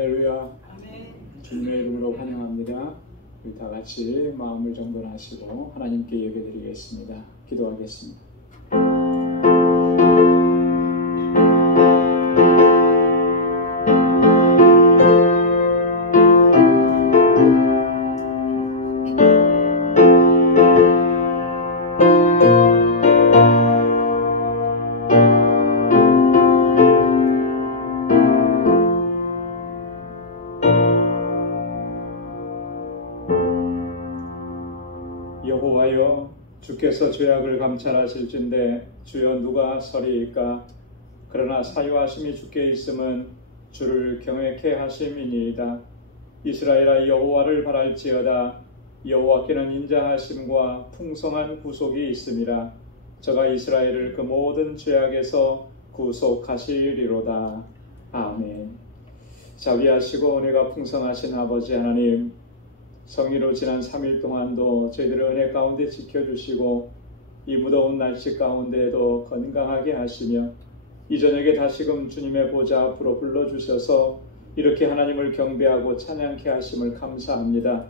할렐루야. 주님의 이름으로 환영합니다. 우리 다 같이 마음을 정돈하시고 하나님께 예배드리겠습니다. 기도하겠습니다. 여호와여, 주께서 죄악을 감찰하실진대 주여 누가 서리이까? 그러나 사유하심이 주께 있음은 주를 경외케 하심이니이다. 이스라엘아, 여호와를 바랄지어다. 여호와께는 인자하심과 풍성한 구속이 있음이라. 저가 이스라엘을 그 모든 죄악에서 구속하시리로다. 아멘. 자비하시고 은혜가 풍성하신 아버지 하나님, 성의로 지난 3일 동안도 저희들을 은혜 가운데 지켜주시고 이 무더운 날씨 가운데에도 건강하게 하시며 이 저녁에 다시금 주님의 보좌 앞으로 불러주셔서 이렇게 하나님을 경배하고 찬양케 하심을 감사합니다.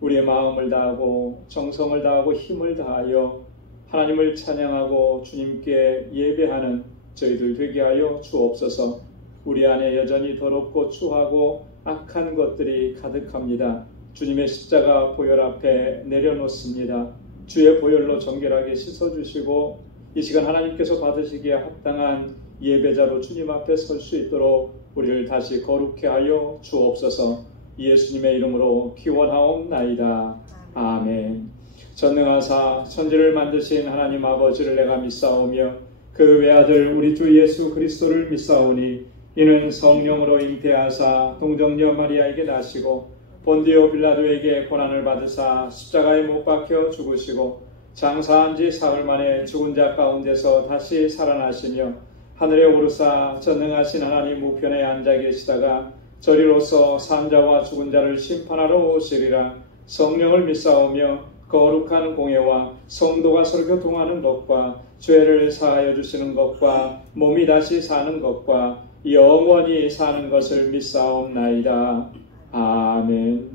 우리의 마음을 다하고 정성을 다하고 힘을 다하여 하나님을 찬양하고 주님께 예배하는 저희들 되게 하여 주옵소서. 우리 안에 여전히 더럽고 추하고 악한 것들이 가득합니다. 주님의 십자가 보혈 앞에 내려놓습니다. 주의 보혈로 정결하게 씻어주시고 이 시간 하나님께서 받으시기에 합당한 예배자로 주님 앞에 설 수 있도록 우리를 다시 거룩케 하여 주옵소서. 예수님의 이름으로 기원하옵나이다. 아멘. 전능하사 천지를 만드신 하나님 아버지를 내가 믿사오며 그 외아들 우리 주 예수 그리스도를 믿사오니 이는 성령으로 잉태하사 동정녀 마리아에게 나시고 본디오 빌라도에게 고난을 받으사 십자가에 못 박혀 죽으시고 장사한 지 사흘 만에 죽은 자 가운데서 다시 살아나시며 하늘에 오르사 전능하신 하나님 우편에 앉아 계시다가 저리로서 산자와 죽은 자를 심판하러 오시리라. 성령을 믿사오며 거룩한 공예와 성도가 서로 교통하는 것과 죄를 사하여 주시는 것과 몸이 다시 사는 것과 영원히 사는 것을 믿사옵나이다. 아멘.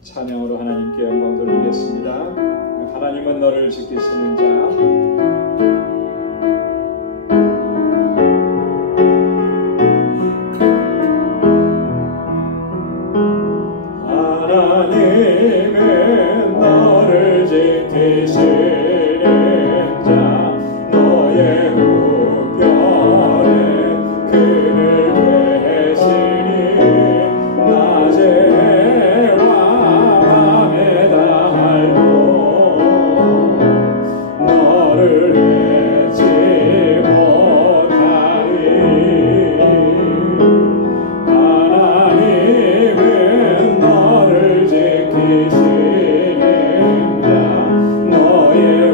찬양으로 하나님께 영광 돌리겠습니다. 하나님은 너를 지키시는 자. 너의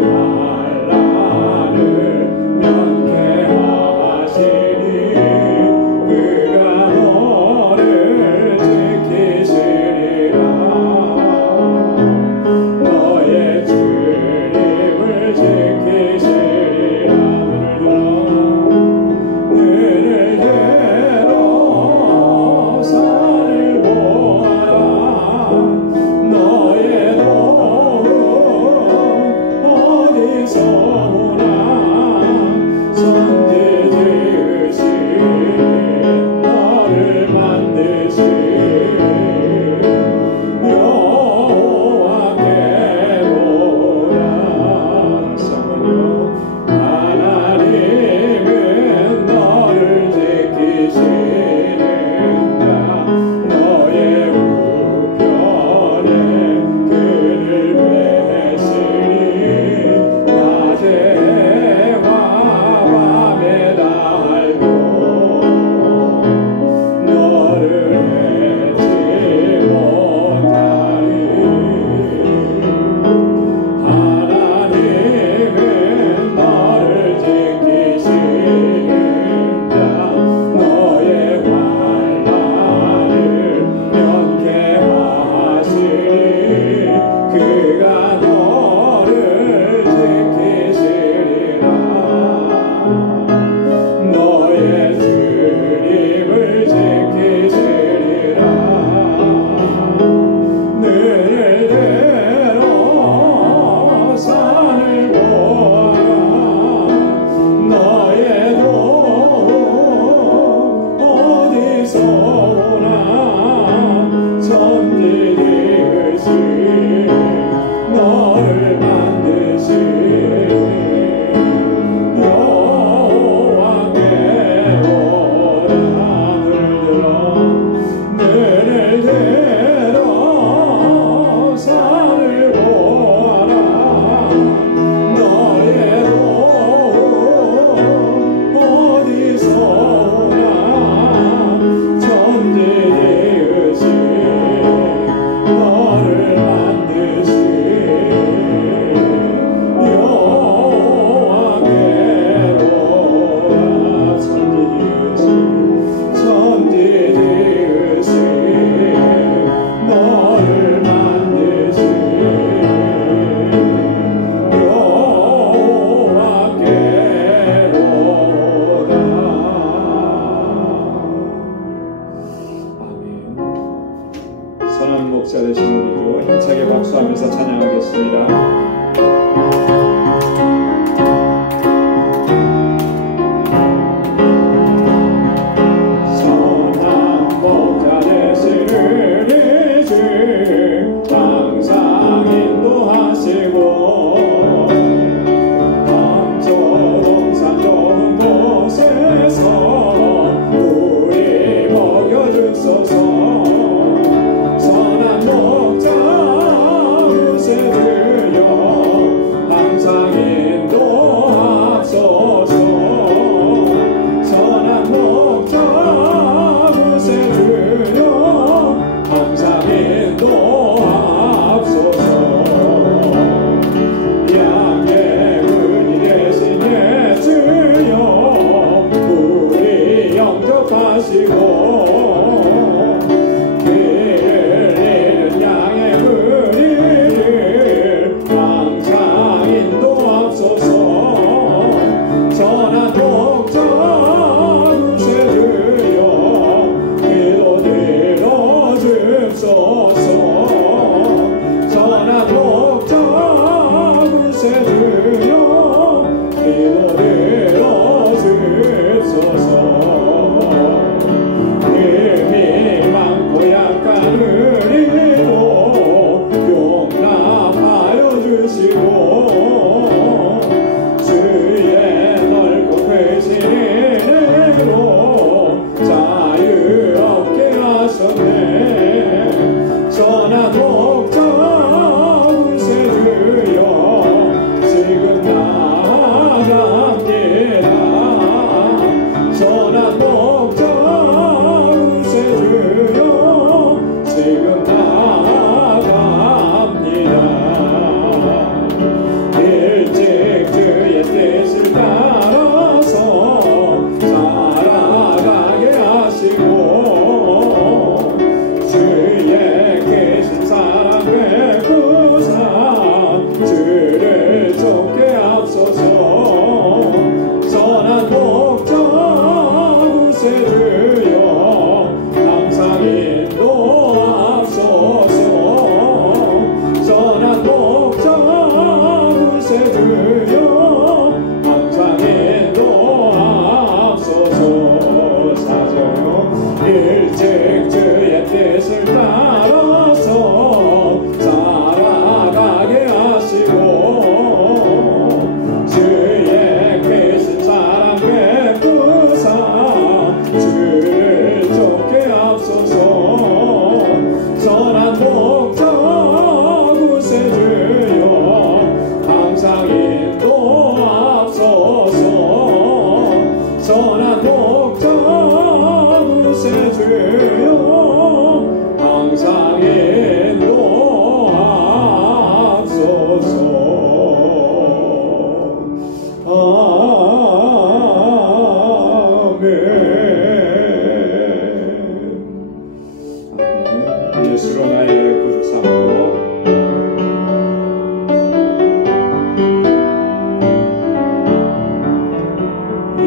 목자 되신 우리 주 힘차게 박수하면서 찬양하겠습니다.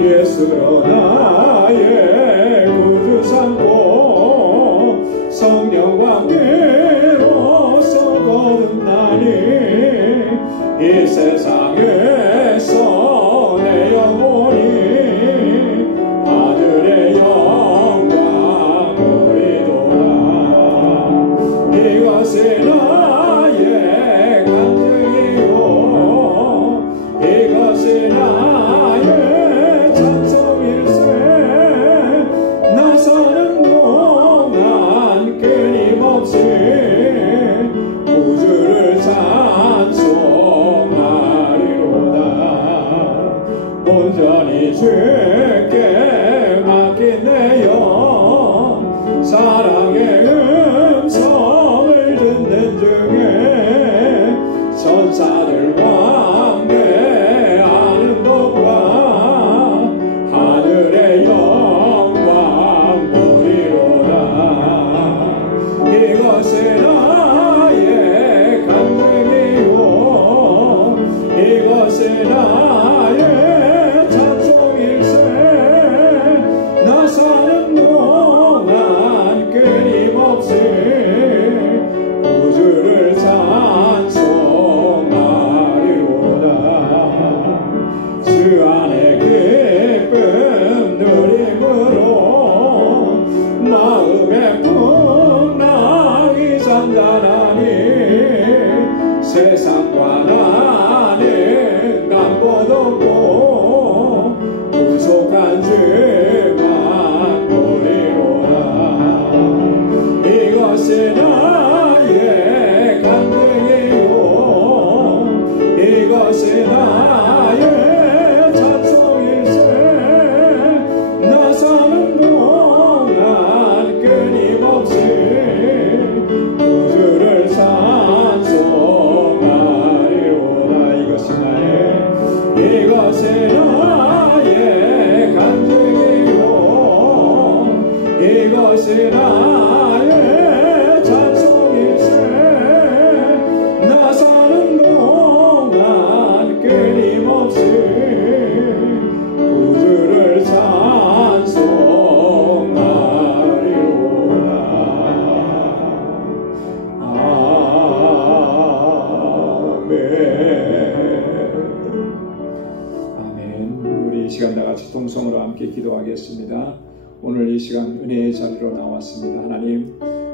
예수로 나의 구주 삼고 성령과 함께로서 거듭나니 이 세상에서 내 영혼이 하늘의 영광 보리도다. 이것이 나의 간증이요 이것이 나의 사는 동안 끊임없이 구주를 찬송하리로다. 온전히 주께 맡긴 내 영 사랑의 음성을 듣는 중에 천사들과 함께하는 것과 하늘의 영광 이것이 나의 간증이요 이것이 나의 찬송일세. 세상과 나는 남곳 없고 부족한 죄만 보리로다. 이것이 나의 간증이요 이것이 나의 찬송일세. 나 사는 동안 끊임없이 주를 찬송하리로다. 이것이 나의 간증이요 이것이 나의 찬송일세. 나 사는 동안 끊임없이 구주를 찬송하리로다. 아멘. 우리 이 시간 다같이 동성으로 함께 기도하겠습니다. 오늘 이 시간 은혜의 자리로 나왔습니다. 하나님,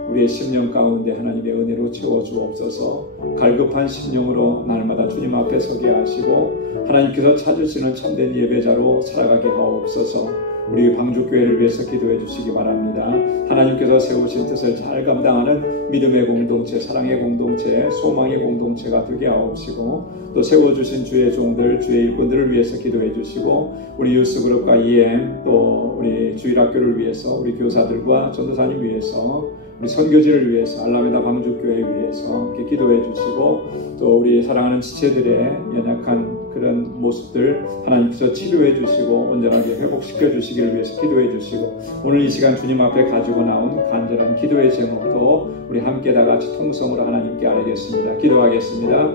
우리의 심령 가운데 하나님의 은혜로 채워주옵소서. 갈급한 심령으로 날마다 주님 앞에 서게 하시고 하나님께서 찾으시는 참된 예배자로 살아가게 하옵소서. 우리 방주교회를 위해서 기도해 주시기 바랍니다. 하나님께서 세우신 뜻을 잘 감당하는 믿음의 공동체, 사랑의 공동체, 소망의 공동체가 되게 하옵시고 또 세워주신 주의 종들, 주의 일꾼들을 위해서 기도해 주시고 우리 유스그룹과 EM 또 우리 주일학교를 위해서 우리 교사들과 전도사님 위해서 우리 선교지를 위해서 알라메다 방주교회 위해서 이렇게 기도해 주시고 또 우리 사랑하는 지체들의 연약한 그런 모습들 하나님께서 치료해 주시고 온전하게 회복시켜 주시기를 위해서 기도해 주시고 오늘 이 시간 주님 앞에 가지고 나온 간절한 기도의 제목도 우리 함께 다 같이 통성으로 하나님께 아뢰겠습니다. 기도하겠습니다.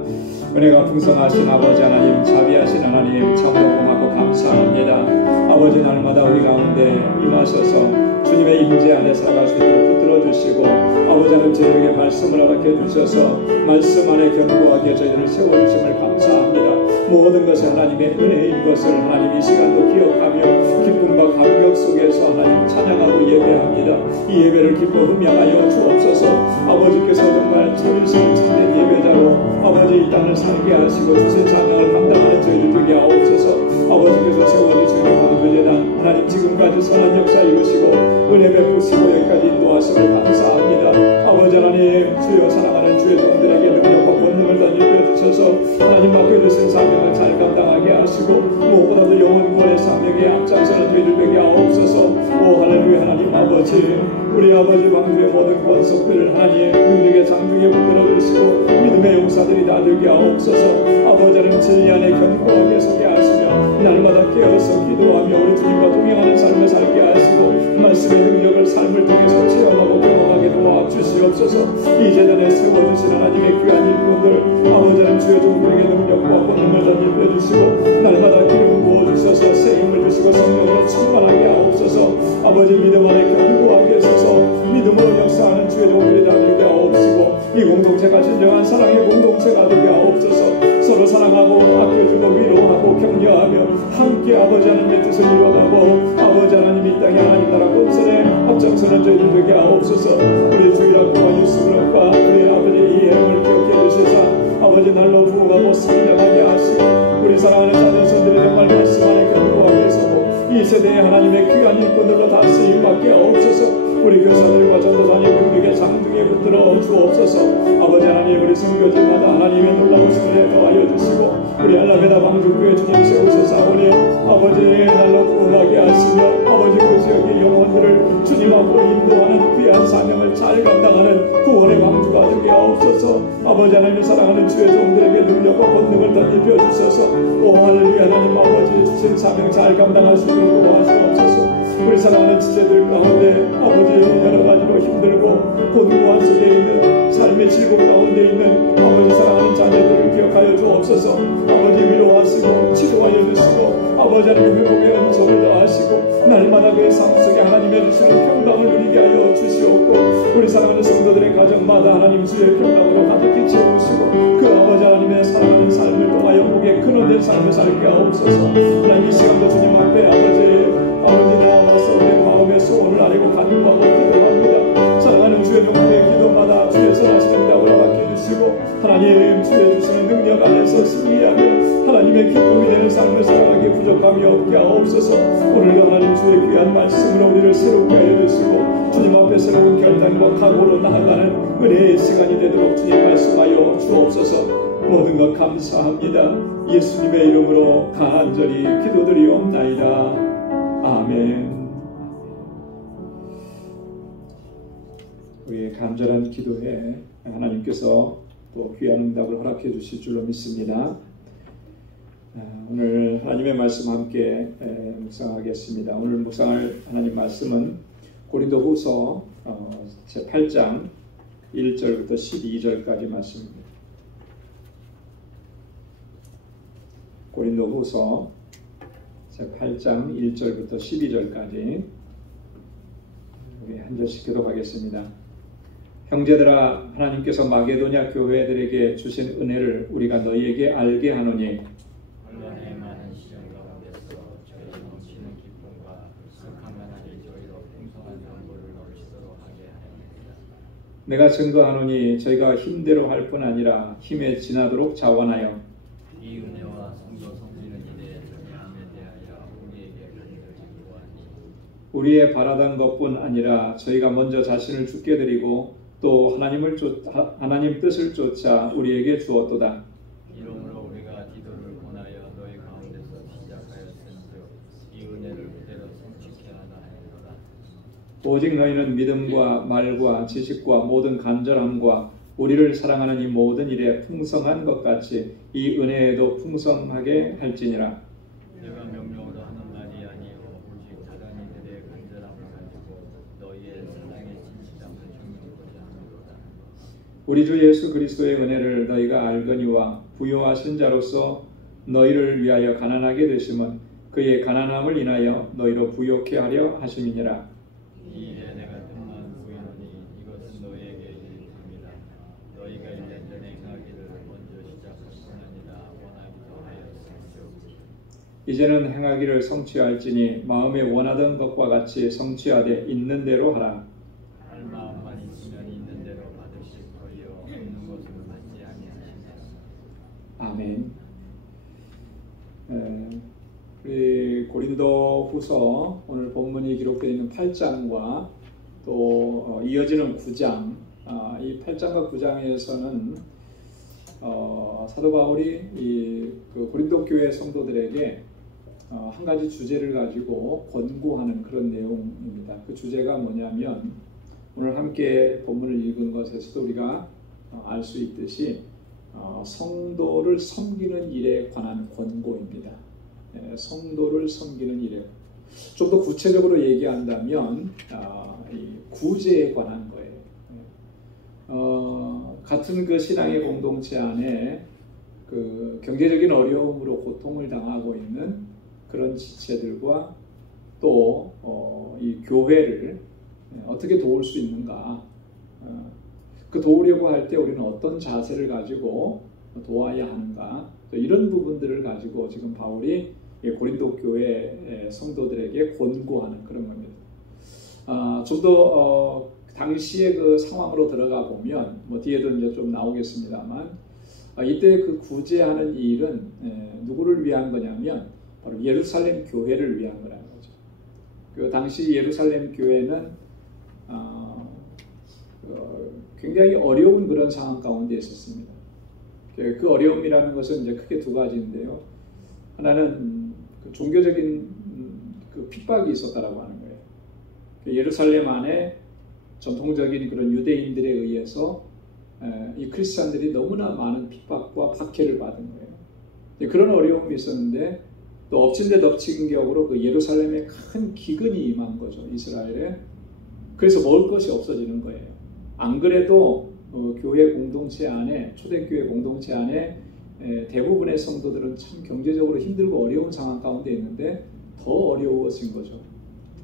은혜가 풍성하신 아버지 하나님, 자비하신 하나님, 참으로 고맙고 감사합니다. 아버지, 날마다 우리 가운데 임하셔서 주님의 임재 안에 살아갈 수 있도록 붙들어 주시고 아버지 하나님, 저희에게 말씀을 허락해 주셔서 말씀 안에 견고하게 저희들을 세워주심을 감사합니다. 모든 것이 하나님의 은혜인 것을 하나님 이 시간도 기억하며 기쁨과 감격 속에서 하나님 찬양하고 예배합니다. 이 예배를 기뻐 흠양하여 주옵소서. 아버지께서 정말 찾으시는 참된 예배자로 아버지 이 땅을 살게 하시고 주신 사명을 감당하는 저희들 되게 하옵소서. 아버지께서 세워주신 방주재단 하나님 지금까지 선한 역사 이루시고 은혜 베푸시고 여기까지 인도하심을 감사합니다. 아버지 하나님, 주여 사랑하는 주의 종들에게 능력과 권능을 던져 주셔서 하나님 맡겨주신 사명을 잘 감당하게 하시고 무엇보다도 영혼권의 사명에 앞장서는 저희들 되게 하옵소서. 오 할렐루야. 하나님 아버지, 우리 아버지 방주의 모든 권속들을 하나님 능력의 장중에 붙들어 주시고 믿음의 용사들이 다 되게 하옵소서. 아버지 하나님, 진리 안에 견고하게 서게 하시며 날마다 깨어서 기도하며 우리 주님과 동행하는 삶을 살게 하시고 말씀의 능력을 삶을 통해서 체험하고 경험하게 도와주시옵소서. 이 재단에 세워주신 하나님의 귀한 일꾼들 아버지 하나님, 주의 종들에게 능력과 권능을 던져 주시고 날마다 기름 부어주셔서 새 힘을 주시고 성령으로 충만하게 하옵소서. 아버지, 믿음 안에 견고하게 서서 믿음으로 역사하는 주의 종들이 다 되게 하옵시고 이 공동체가 진정한 사랑의 공동체가 되게 하옵소서. 서로 사랑하고 아껴주고 위로하고 격려하며 함께 아버지 하나님의 뜻을 이뤄가고 아버지 하나님 이 땅에 하나님 나라 건설에 앞장서는 저희들 되게 하옵소서. 우리 주일학교와 유스그룹과 우리 아버지 EM을 기억해 주시사 아버지 날로 부흥하고 성장하게 하시고 우리 사랑하는 자녀손들이 정말 말씀 안에 견고하게 서고 이 세대의 하나님의 귀한 일꾼들로 다 쓰임받게 하옵소서. 우리 교사들과 전도사님 능력의 장중에 붙들어 주옵소서. 아버지 하나님, 우리 선교지마다 하나님의 놀라우신 은혜 더하여 주시고 우리 알라메다 방주교회 주님 세우소서오니 아버지 날로 부흥하게 하시며 아버지 그 지역의 영혼들을 주님 앞으로 인도하는 귀한 사명을 잘 감당하는 구원의 방주가 되게 하옵소서. 아버지 하나님, 사랑하는 주의 종들에게 능력과 권능을 던져 주셔서 오 할렐루야. 하나님 아버지 주신 사명 잘 감당할 수 있도록 도와주옵소서. 우리 사랑하는 지체들 가운데 아버지 여러 가지로 힘들고 고뇌한 속에 있는 삶의 질곡 가운데 있는 아버지 사랑하는 자녀들을 기억하여 주옵소서. 아버지 위로하시고 치료하여 주시고 아버지 하나님 회복의 은총을 더하시고 날마다 그의 삶 속에 하나님의 주시는 평강을 누리게 하여 주시옵고 우리 사랑하는 성도들의 가정마다 하나님 주의 평강으로 가득히 채우시고 그 아버지 하나님의 사랑하는 삶을 통하여 복의 근원된 삶을 살게 하옵소서. 하나님 이 시간도 주님 앞에 아버지 나와서 내 마음의 소원을 아뢰고 간구하고 기도합니다. 사랑하는 주의 종들의 기도마다 주의 선하시는 답을 받게 해주시고 하나님 주의 주시는 능력 안에서 승리하며 하나님의 기쁨이 되는 삶을 살아가기에 부족함이 없게 하옵소서. 오늘도 하나님 주의 귀한 말씀으로 우리를 새롭게 하여 주시고 주님 앞에 새로운 결단과 각오로 나아가는 은혜의 시간이 되도록 주님 말씀하여 주옵소서. 모든 것 감사합니다. 예수님의 이름으로 간절히 기도드리옵나이다. 아멘. 우리의 간절한 기도에 하나님께서 또 귀한 응답을 허락해 주실 줄로 믿습니다. 오늘 하나님의 말씀 함께 묵상하겠습니다. 오늘 묵상할 하나님 말씀은 고린도후서 제8장 1절부터 12절까지 말씀입니다. 고린도후서 제8장 1절부터 12절까지 우리 한 절씩 기도하겠습니다. 형제들아, 하나님께서 마게도냐 교회들에게 주신 은혜를 우리가 너희에게 알게 하노니 물론의 많은 시련 가운데서 저희 넘치는 기쁨과 극성한 하나님 저희로 풍성한 양보를 넘치도록 하게 하옵나이다. 내가 증거하노니 저희가 힘대로 할 뿐 아니라 힘에 지나도록 자원하여 이 은혜와 성도 섬기는 일에 전념함에 대하여 우리에게 간절히 구하니 우리의 바라던 것뿐 아니라 저희가 먼저 자신을 주께 드리고 또 하나님 뜻을 쫓아 우리에게 주었도다. 이러므로 우리가 기도를 권하여 너희 가운데서 시작하였은즉 이 은혜를 그대로 성취케 하다 하였도다. 오직 너희는 믿음과 말과 지식과 모든 간절함과 우리를 사랑하는 이 모든 일에 풍성한 것 같이 이 은혜에도 풍성하게 할지니라. 내가 명령으로 하는 말이 아니요 오직 다른 이들의 간절함을 가지고 너희의 사랑의 진실함을 증명하고자 하노라. 우리 주 예수 그리스도의 은혜를 너희가 알거니와 부요하신 자로서 너희를 위하여 가난하게 되심은 그의 가난함을 인하여 너희로 부요케 하려 하심이니라. 이 일에 내가 뜻만 보이노니 이것은 너희에게 유익함이라. 너희가 1년 전에 행하기를 먼저 시작할 뿐 아니라 원하기도 하였음즉 이제는 행하기를 성취할지니 마음에 원하던 것과 같이 성취하되 있는 대로 하라. 할 마음만 있으면 있는 대로 받으실 터이요 없는 것은 받지 아니하시니라. 아멘. 우리 고린도 후서 오늘 본문이 기록되어 있는 8장과 또 이어지는 9장, 이 8장과 9장에서는 사도 바울이 그 고린도 교회 성도들에게 한 가지 주제를 가지고 권고하는 그런 내용입니다. 그 주제가 뭐냐면 오늘 함께 본문을 읽은 것에서도 우리가 알 수 있듯이 성도를 섬기는 일에 관한 권고입니다. 성도를 섬기는 일에 좀 더 구체적으로 얘기한다면 이 구제에 관한 거예요. 같은 그 신앙의 공동체 안에 그 경제적인 어려움으로 고통을 당하고 있는 그런 지체들과 또 이 교회를 어떻게 도울 수 있는가, 그 도우려고 할 때 우리는 어떤 자세를 가지고 도와야 하는가, 이런 부분들을 가지고 지금 바울이 고린도 교회 성도들에게 권고하는 그런 겁니다. 좀 더 당시의 그 상황으로 들어가 보면 뒤에도 이제 좀 나오겠습니다만 이때 그 구제하는 일은 누구를 위한 거냐면 바로 예루살렘 교회를 위한 거라는 거죠. 그 당시 예루살렘 교회는 굉장히 어려운 그런 상황 가운데 있었습니다. 그 어려움이라는 것은 이제 크게 두 가지인데요. 하나는 그 종교적인 그 핍박이 있었다라고 하는 거예요. 예루살렘 안에 전통적인 그런 유대인들에 의해서 이 크리스찬들이 너무나 많은 핍박과 박해를 받은 거예요. 그런 어려움이 있었는데 또 엎친 데 덮친 격으로 그 예루살렘에 큰 기근이 임한 거죠, 이스라엘에. 그래서 먹을 것이 없어지는 거예요. 안 그래도 교회 공동체 안에, 초대교회 공동체 안에 대부분의 성도들은 참 경제적으로 힘들고 어려운 상황 가운데 있는데 더 어려워진 거죠.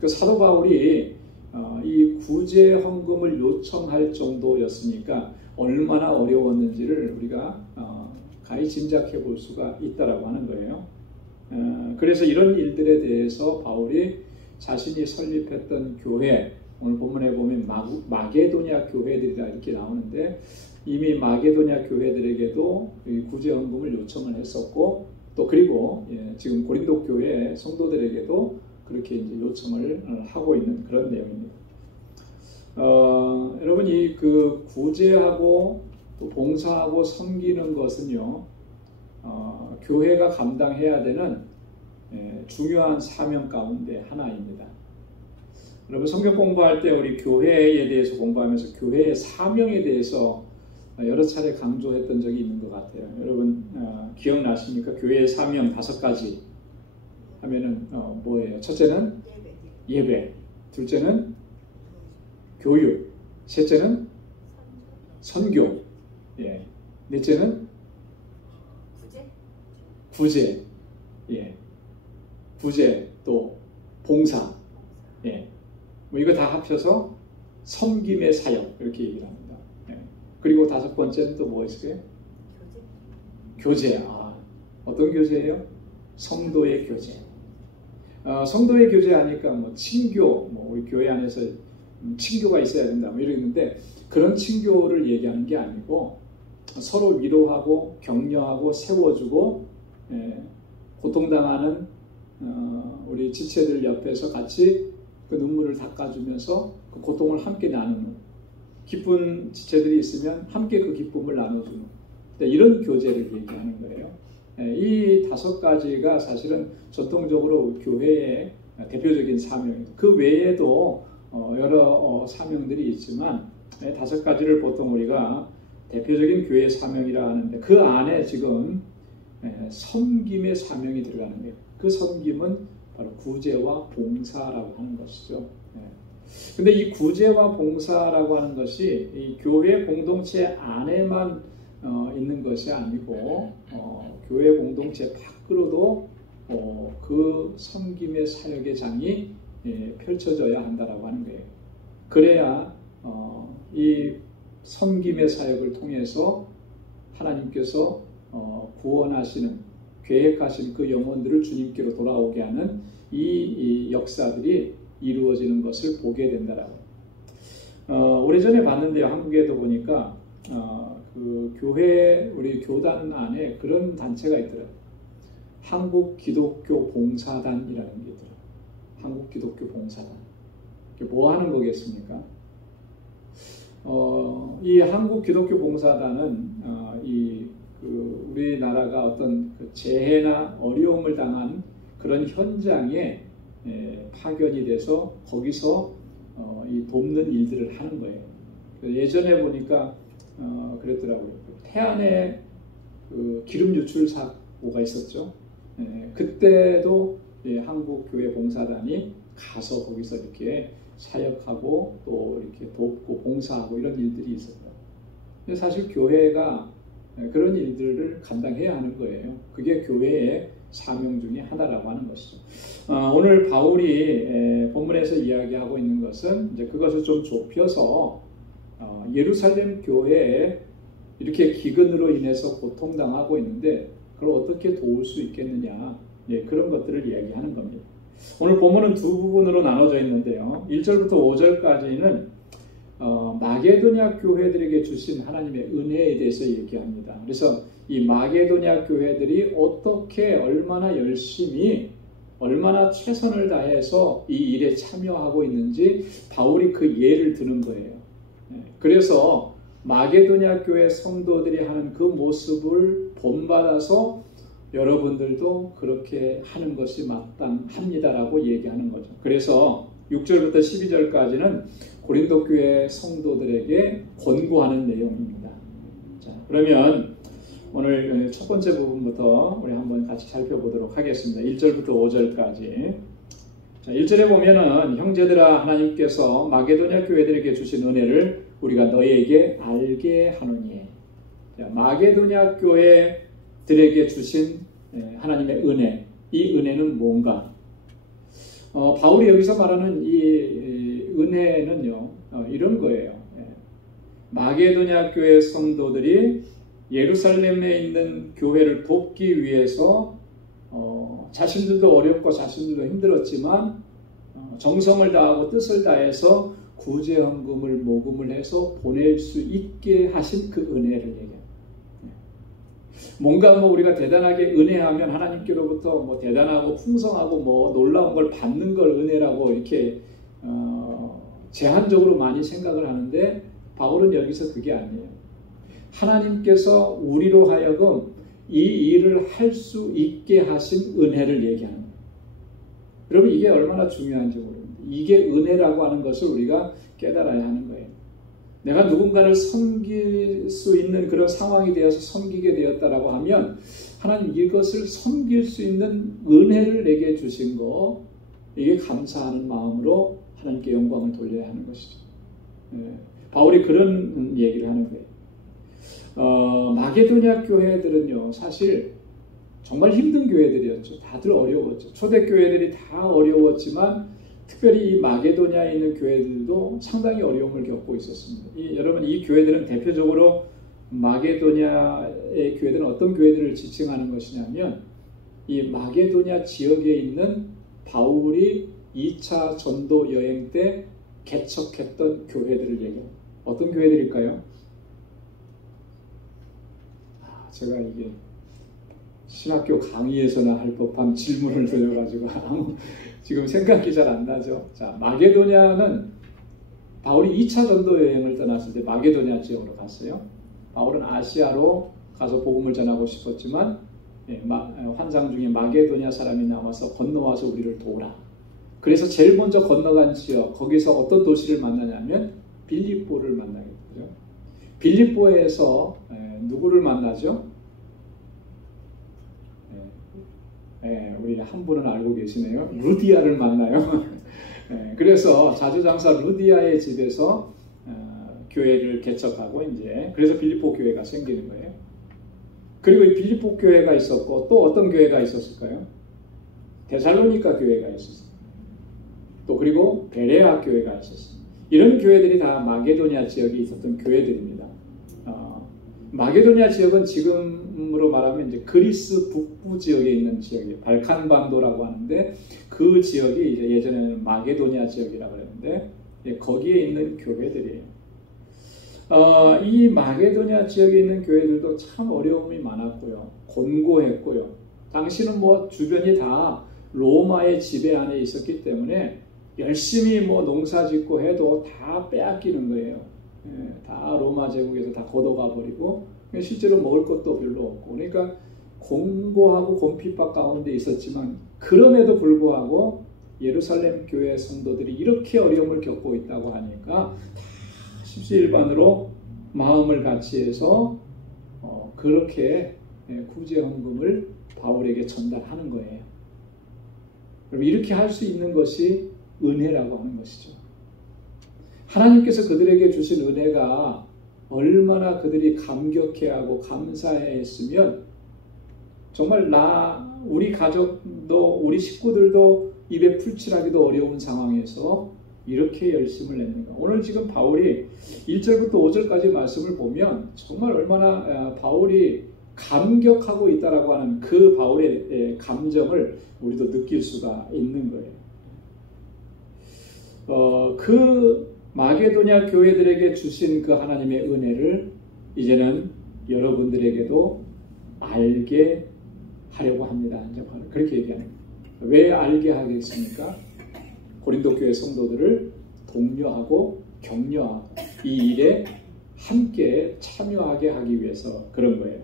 그 사도 바울이 이 구제 헌금을 요청할 정도였으니까 얼마나 어려웠는지를 우리가 가히 짐작해 볼 수가 있다라고 하는 거예요. 그래서 이런 일들에 대해서 바울이 자신이 설립했던 교회, 오늘 본문에 보면 마게도냐 교회들이라 이렇게 나오는데 이미 마게도냐 교회들에게도 구제 헌금을 요청을 했었고 또 그리고 지금 고린도 교회 성도들에게도 그렇게 이제 요청을 하고 있는 그런 내용입니다. 여러분이 그 구제하고 또 봉사하고 섬기는 것은요, 교회가 감당해야 되는 중요한 사명 가운데 하나입니다. 여러분 성경 공부할 때 우리 교회에 대해서 공부하면서 교회의 사명에 대해서 여러 차례 강조했던 적이 있는 것 같아요. 여러분 기억나십니까? 교회의 사명 5가지 하면은 뭐예요? 첫째는 예배, 둘째는 교육, 셋째는 선교, 넷째는 구제, 구제 또 봉사, 뭐 이거 다 합쳐서 섬김의 사역 이렇게 얘기를 합니다. 그리고 5번째는 또 뭐 있을까요? 교제. 어떤 교제예요? 성도의 교제. 성도의 교제 하니까 뭐 친교, 뭐 우리 교회 안에서 친교가 있어야 된다 뭐 이러는데 그런 친교를 얘기하는 게 아니고 서로 위로하고 격려하고 세워주고 고통당하는 우리 지체들 옆에서 같이 그 눈물을 닦아주면서 그 고통을 함께 나누는, 기쁜 지체들이 있으면 함께 그 기쁨을 나눠주는 이런 교제를 얘기하는 거예요. 이 5가지가 사실은 전통적으로 교회의 대표적인 사명입니다. 그 외에도 여러 사명들이 있지만 5가지를 보통 우리가 대표적인 교회의 사명이라 하는데 그 안에 지금 섬김의 사명이 들어가는 거예요. 그 섬김은 바로 구제와 봉사라고 하는 것이죠. 근데 이 구제와 봉사라고 하는 것이 이 교회 공동체 안에만 있는 것이 아니고 교회 공동체 밖으로도 그 섬김의 사역의 장이 펼쳐져야 한다라고 하는 거예요. 그래야 이 섬김의 사역을 통해서 하나님께서 구원하시는 계획하신 그 영혼들을 주님께로 돌아오게 하는 이 역사들이 이루어지는 것을 보게 된다라고. 오래전에 봤는데요. 한국에도 보니까 그 교회 우리 교단 안에 그런 단체가 있더라고요. 한국 기독교 봉사단이라는 게 있더라고요. 한국 기독교 봉사단. 뭐 하는 거겠습니까? 이 한국 기독교 봉사단은 우리나라가 어떤 그 재해나 어려움을 당한 그런 현장에 파견이 돼서 거기서 이 돕는 일들을 하는 거예요. 예전에 보니까 그랬더라고요. 태안에 그 기름 유출 사고가 있었죠. 그때도 한국 교회 봉사단이 가서 거기서 이렇게 사역하고 또 이렇게 돕고 봉사하고 이런 일들이 있었어요. 근데 사실 교회가 그런 일들을 감당해야 하는 거예요. 그게 교회의 사명 중에 하나라고 하는 것이죠. 오늘 바울이 본문에서 이야기하고 있는 것은 이제 그것을 좀 좁혀서 예루살렘 교회에 이렇게 기근으로 인해서 고통당하고 있는데 그걸 어떻게 도울 수 있겠느냐, 그런 것들을 이야기하는 겁니다. 오늘 본문은 2부분으로 나눠져 있는데요. 1절부터 5절까지는 마게도냐 교회들에게 주신 하나님의 은혜에 대해서 얘기합니다. 그래서 이 마게도냐 교회들이 어떻게 얼마나 열심히 얼마나 최선을 다해서 이 일에 참여하고 있는지 바울이 그 예를 드는 거예요. 그래서 마게도냐 교회 성도들이 하는 그 모습을 본받아서 여러분들도 그렇게 하는 것이 마땅합니다라고 얘기하는 거죠. 그래서 6절부터 12절까지는 고린도 교회 성도들에게 권고하는 내용입니다. 자, 그러면 오늘 첫 번째 부분부터 우리 한번 같이 살펴보도록 하겠습니다. 1절부터 5절까지. 자, 1절에 보면은 형제들아 하나님께서 마게도냐 교회들에게 주신 은혜를 우리가 너희에게 알게 하노니. 자, 마게도냐 교회들에게 주신 하나님의 은혜. 이 은혜는 뭔가? 바울이 여기서 말하는 이 은혜는요, 이런 거예요. 마게도냐 교회 성도들이 예루살렘에 있는 교회를 돕기 위해서 자신들도 어렵고 자신들도 힘들었지만 정성을 다하고 뜻을 다해서 구제헌금을 모금을 해서 보낼 수 있게 하신 그 은혜를 얘기합니다. 뭔가 뭐 우리가 대단하게 은혜하면 하나님께로부터 뭐 대단하고 풍성하고 뭐 놀라운 걸 받는 걸 은혜라고 이렇게 제한적으로 많이 생각을 하는데 바울은 여기서 그게 아니에요. 하나님께서 우리로 하여금 이 일을 할 수 있게 하신 은혜를 얘기하는 거예요. 여러분 이게 얼마나 중요한지 모릅니다. 이게 은혜라고 하는 것을 우리가 깨달아야 하는 거예요. 내가 누군가를 섬길 수 있는 그런 상황이 되어서 섬기게 되었다라고 하면 하나님 이것을 섬길 수 있는 은혜를 내게 주신 거, 이게 감사하는 마음으로 하나님께 영광을 돌려야 하는 것이죠. 바울이 그런 얘기를 하는 거예요. 마게도냐 교회들은요, 사실 정말 힘든 교회들이었죠. 다들 어려웠죠. 초대교회들이 다 어려웠지만 특별히 이 마게도냐에 있는 교회들도 상당히 어려움을 겪고 있었습니다. 여러분 이 교회들은 대표적으로 마게도냐의 교회들은 어떤 교회들을 지칭하는 것이냐면 이 마게도냐 지역에 있는 바울이 2차 전도 여행 때 개척했던 교회들을 얘기합니다. 어떤 교회들일까요? 제가 이게 신학교 강의에서나 할 법한 질문을 드려가지고 지금 생각이 잘 안 나죠. 자, 마게도냐는 바울이 2차 전도 여행을 떠났을 때 마게도냐 지역으로 갔어요. 바울은 아시아로 가서 복음을 전하고 싶었지만 환상 중에 마게도냐 사람이 나와서 건너와서 우리를 도우라. 그래서 제일 먼저 건너간 지역, 거기서 어떤 도시를 만나냐면 빌립보를 만나게 되죠. 빌립보에서 누구를 만나죠? 우리 한 분은 알고 계시네요. 루디아를 만나요. 그래서 자주장사 루디아의 집에서 교회를 개척하고 이제 그래서 빌립보 교회가 생기는 거예요. 그리고 이 빌립보 교회가 있었고 또 어떤 교회가 있었을까요? 데살로니가 교회가 있었어요. 또 그리고 베레아 교회가 있었어요. 이런 교회들이 다 마게도냐 지역에 있었던 교회들입니다. 마게도냐 지역은 지금으로 말하면 이제 그리스 북부 지역에 있는 지역이에요. 발칸반도라고 하는데 그 지역이 이제 예전에는 마게도냐 지역이라고 했는데 거기에 있는 교회들이에요. 이 마게도냐 지역에 있는 교회들도 참 어려움이 많았고요. 곤고했고요. 당시는 뭐 주변이 다 로마의 지배 안에 있었기 때문에 열심히 뭐 농사 짓고 해도 다 빼앗기는 거예요. 다 로마 제국에서 다 걷어가 버리고 실제로 먹을 것도 별로 없고 그러니까 공고하고 곰핍박 가운데 있었지만 그럼에도 불구하고 예루살렘 교회 성도들이 이렇게 어려움을 겪고 있다고 하니까 다 십시일반으로 마음을 같이 해서 그렇게 구제헌금을 바울에게 전달하는 거예요. 그럼 이렇게 할 수 있는 것이 은혜라고 하는 것이죠. 하나님께서 그들에게 주신 은혜가 얼마나 그들이 감격해하고 감사했으면 정말 우리 가족도 우리 식구들도 입에 풀칠하기도 어려운 상황에서 이렇게 열심을 냈는가. 오늘 지금 바울이 1절부터 5절까지 말씀을 보면 정말 얼마나 바울이 감격하고 있다라고 하는 그 바울의 감정을 우리도 느낄 수가 있는 거예요. 그 마게도냐 교회들에게 주신 그 하나님의 은혜를 이제는 여러분들에게도 알게 하려고 합니다. 그렇게 얘기하는 거예요. 왜 알게 하겠습니까? 고린도 교회 성도들을 독려하고 격려하고 이 일에 함께 참여하게 하기 위해서 그런 거예요.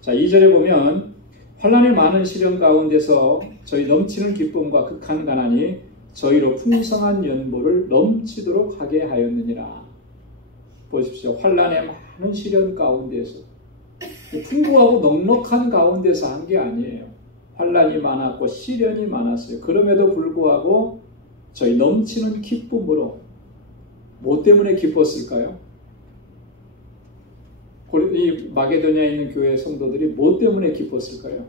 자, 2절에 보면 환난의 많은 시련 가운데서 저희 넘치는 기쁨과 극한 가난이 저희로 풍성한 연보를 넘치도록 하게 하였느니라. 보십시오. 환난의 많은 시련 가운데서 풍부하고 넉넉한 가운데서 한 게 아니에요. 환난이 많았고 시련이 많았어요. 그럼에도 불구하고 저희 넘치는 기쁨으로 뭐 때문에 기뻤을까요? 이 마게도냐에 있는 교회 성도들이 뭐 때문에 기뻤을까요?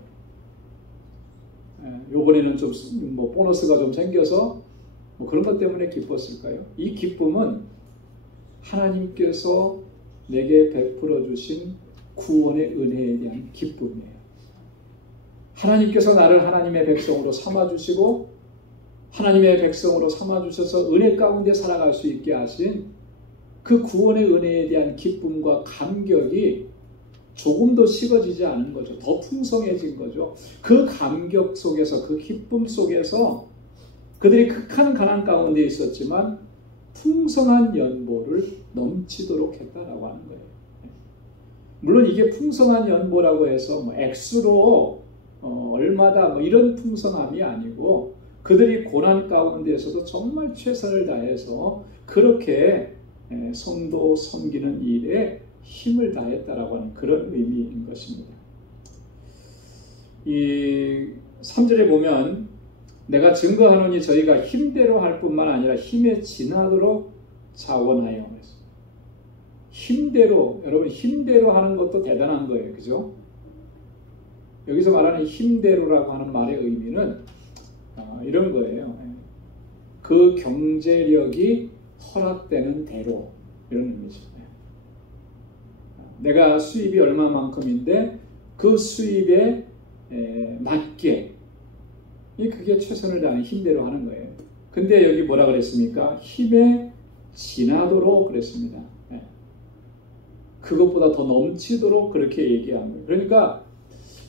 요번에는 좀 뭐 보너스가 좀 생겨서 뭐 그런 것 때문에 기뻤을까요? 이 기쁨은 하나님께서 내게 베풀어 주신 구원의 은혜에 대한 기쁨이에요. 하나님께서 나를 하나님의 백성으로 삼아 주시고 하나님의 백성으로 삼아주셔서 은혜 가운데 살아갈 수 있게 하신 그 구원의 은혜에 대한 기쁨과 감격이 조금 더 식어지지 않은 거죠. 더 풍성해진 거죠. 그 감격 속에서, 그 기쁨 속에서 그들이 극한 가난 가운데 있었지만 풍성한 연보를 넘치도록 했다라고 하는 거예요. 물론 이게 풍성한 연보라고 해서 뭐 액수로 얼마다 뭐 이런 풍성함이 아니고 그들이 고난 가운데에서도 정말 최선을 다해서 그렇게 성도 섬기는 일에 힘을 다했다라고 하는 그런 의미인 것입니다. 이 3절에 보면 내가 증거하노니 저희가 힘대로 할 뿐만 아니라 힘에 지나도록 자원하여. 힘대로, 여러분 힘대로 하는 것도 대단한 거예요. 그죠? 여기서 말하는 힘대로라고 하는 말의 의미는 이런 거예요. 그 경제력이 허락되는 대로, 이런 의미죠. 내가 수입이 얼마만큼인데 그 수입에 맞게 그게 최선을 다하는 힘대로 하는 거예요. 근데 여기 뭐라 그랬습니까? 힘에 지나도록 그랬습니다. 그것보다 더 넘치도록 그렇게 얘기한 거예요. 그러니까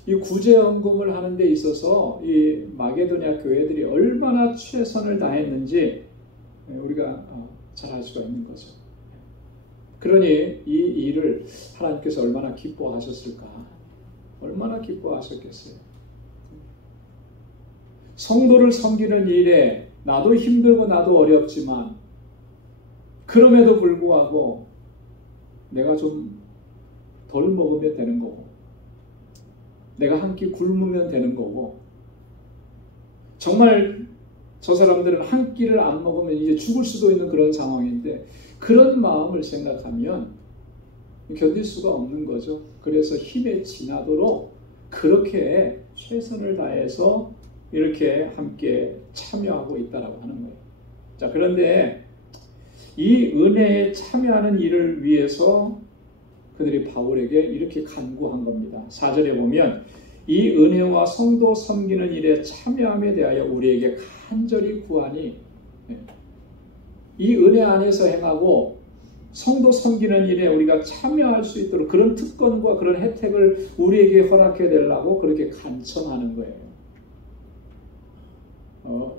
이 구제연금을 하는 데 있어서 이 마게도냐 교회들이 얼마나 최선을 다했는지 우리가 잘 알 수가 있는 거죠. 그러니 이 일을 하나님께서 얼마나 기뻐하셨을까? 얼마나 기뻐하셨겠어요? 성도를 섬기는 일에 나도 힘들고 나도 어렵지만 그럼에도 불구하고 내가 좀 덜 먹으면 되는 거고 내가 한 끼 굶으면 되는 거고 정말 저 사람들은 한 끼를 안 먹으면 이제 죽을 수도 있는 그런 상황인데 그런 마음을 생각하면 견딜 수가 없는 거죠. 그래서 힘에 지나도록 그렇게 최선을 다해서 이렇게 함께 참여하고 있다라고 하는 거예요. 자, 그런데 이 은혜에 참여하는 일을 위해서 그들이 바울에게 이렇게 간구한 겁니다. 4절에 보면 이 은혜와 성도 섬기는 일에 참여함에 대하여 우리에게 간절히 구하니, 이 은혜 안에서 행하고 성도 섬기는 일에 우리가 참여할 수 있도록 그런 특권과 그런 혜택을 우리에게 허락해 달라고 그렇게 간청하는 거예요.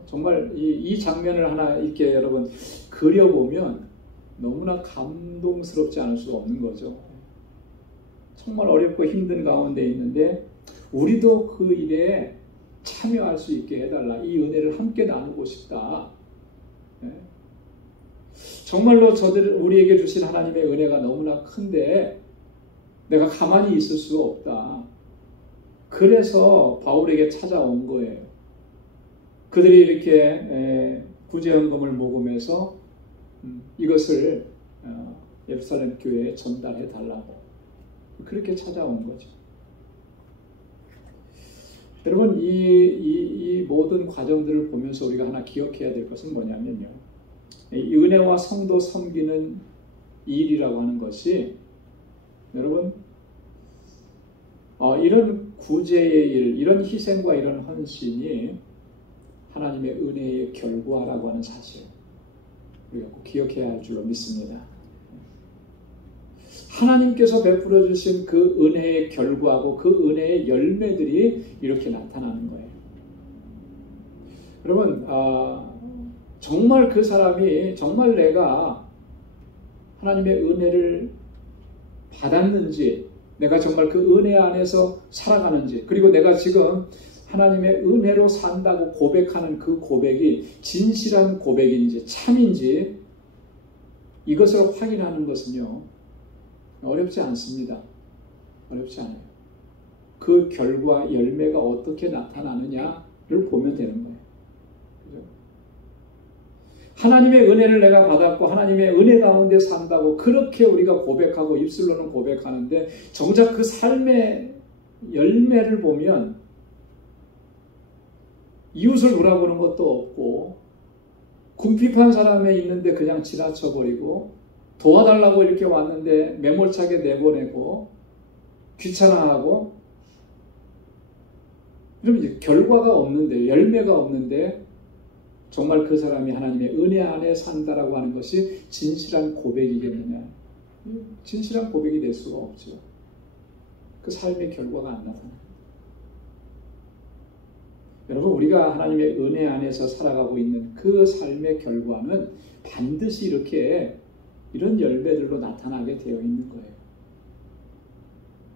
정말 이 장면을 하나 이렇게 여러분 그려보면 너무나 감동스럽지 않을 수가 없는 거죠. 정말 어렵고 힘든 가운데 있는데 우리도 그 일에 참여할 수 있게 해달라. 이 은혜를 함께 나누고 싶다. 정말로 우리에게 주신 하나님의 은혜가 너무나 큰데 내가 가만히 있을 수 없다. 그래서 바울에게 찾아온 거예요. 그들이 이렇게 구제연금을 모금해서 이것을 예루살렘 교회에 전달해 달라고 그렇게 찾아온 거죠. 여러분 이 모든 과정들을 보면서 우리가 하나 기억해야 될 것은 뭐냐면요. 이 은혜와 성도 섬기는 일이라고 하는 것이 여러분 이런 구제의 일, 이런 희생과 이런 헌신이 하나님의 은혜의 결과라고 하는 사실 우리가 꼭 기억해야 할 줄로 믿습니다. 하나님께서 베풀어 주신 그 은혜의 결과고 그 은혜의 열매들이 이렇게 나타나는 거예요. 여러분 정말 그 사람이 정말 내가 하나님의 은혜를 받았는지 내가 정말 그 은혜 안에서 살아가는지 그리고 내가 지금 하나님의 은혜로 산다고 고백하는 그 고백이 진실한 고백인지 참인지 이것을 확인하는 것은요 어렵지 않습니다. 어렵지 않아요. 그 결과 열매가 어떻게 나타나느냐를 보면 되는 거예요. 그죠? 하나님의 은혜를 내가 받았고 하나님의 은혜 가운데 산다고 그렇게 우리가 고백하고 입술로는 고백하는데 정작 그 삶의 열매를 보면 이웃을 돌아보는 것도 없고 궁핍한 사람에 있는데 그냥 지나쳐버리고 도와달라고 이렇게 왔는데 매몰차게 내보내고 귀찮아하고 그럼 이제 결과가 없는데 열매가 없는데 정말 그 사람이 하나님의 은혜 안에 산다라고 하는 것이 진실한 고백이겠느냐? 진실한 고백이 될 수가 없죠. 그 삶의 결과가 안 나타나요. 여러분, 우리가 하나님의 은혜 안에서 살아가고 있는 그 삶의 결과는 반드시 이런 열매들로 나타나게 되어 있는 거예요.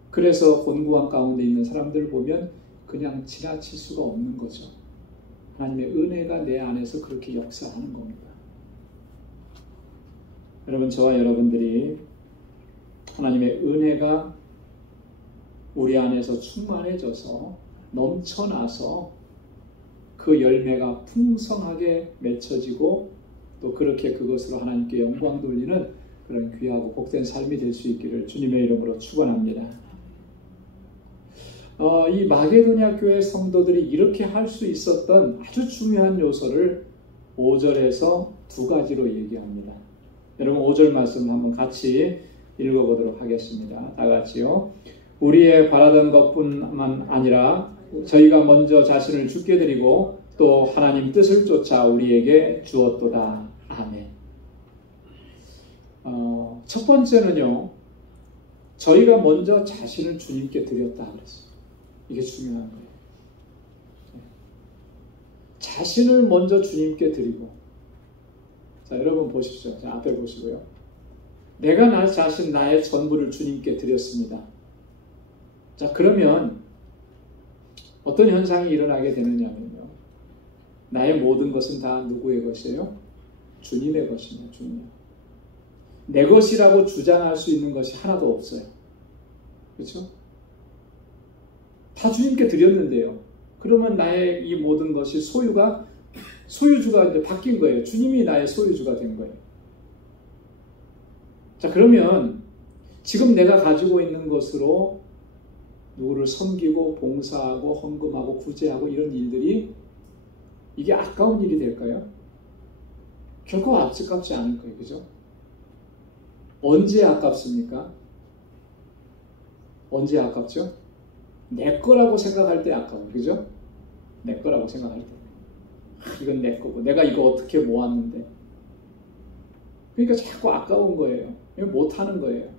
그래서 곤고한 가운데 있는 사람들을 보면 그냥 지나칠 수가 없는 거죠. 하나님의 은혜가 내 안에서 그렇게 역사하는 겁니다. 여러분, 저와 여러분들이 하나님의 은혜가 우리 안에서 충만해져서 넘쳐나서 그 열매가 풍성하게 맺혀지고 또 그렇게 그것으로 하나님께 영광 돌리는 그런 귀하고 복된 삶이 될 수 있기를 주님의 이름으로 축원합니다. 이 마게도냐 교회 성도들이 이렇게 할 수 있었던 아주 중요한 요소를 5절에서 두 가지로 얘기합니다. 여러분, 5절 말씀 한번 같이 읽어보도록 하겠습니다. 다 같이요. 우리의 바라던 것뿐만 아니라 저희가 먼저 자신을 주께 드리고 또 하나님 뜻을 쫓아 우리에게 주었도다. 아멘. 첫 번째는요, 저희가 먼저 자신을 주님께 드렸다 그랬어요. 이게 중요한 거예요. 자신을 먼저 주님께 드리고, 자, 여러분 보십시오. 자, 앞에 보시고요. 내가 나 자신, 나의 전부를 주님께 드렸습니다. 자, 그러면 어떤 현상이 일어나게 되느냐면요, 나의 모든 것은 다 누구의 것이에요? 주님의 것입니다. 주님. 내 것이라고 주장할 수 있는 것이 하나도 없어요. 그렇죠? 다 주님께 드렸는데요. 그러면 나의 이 모든 것이 소유주가 이제 바뀐 거예요. 주님이 나의 소유주가 된 거예요. 자, 그러면 지금 내가 가지고 있는 것으로 누구를 섬기고 봉사하고 헌금하고 구제하고 이런 일들이 이게 아까운 일이 될까요? 결코 아깝지 않을 거예요. 그죠? 언제 아깝습니까? 언제 아깝죠? 내 거라고 생각할 때 아까워요. 그죠? 내 거라고 생각할 때. 이건 내 거고 내가 이거 어떻게 모았는데. 그러니까 자꾸 아까운 거예요. 못하는 거예요.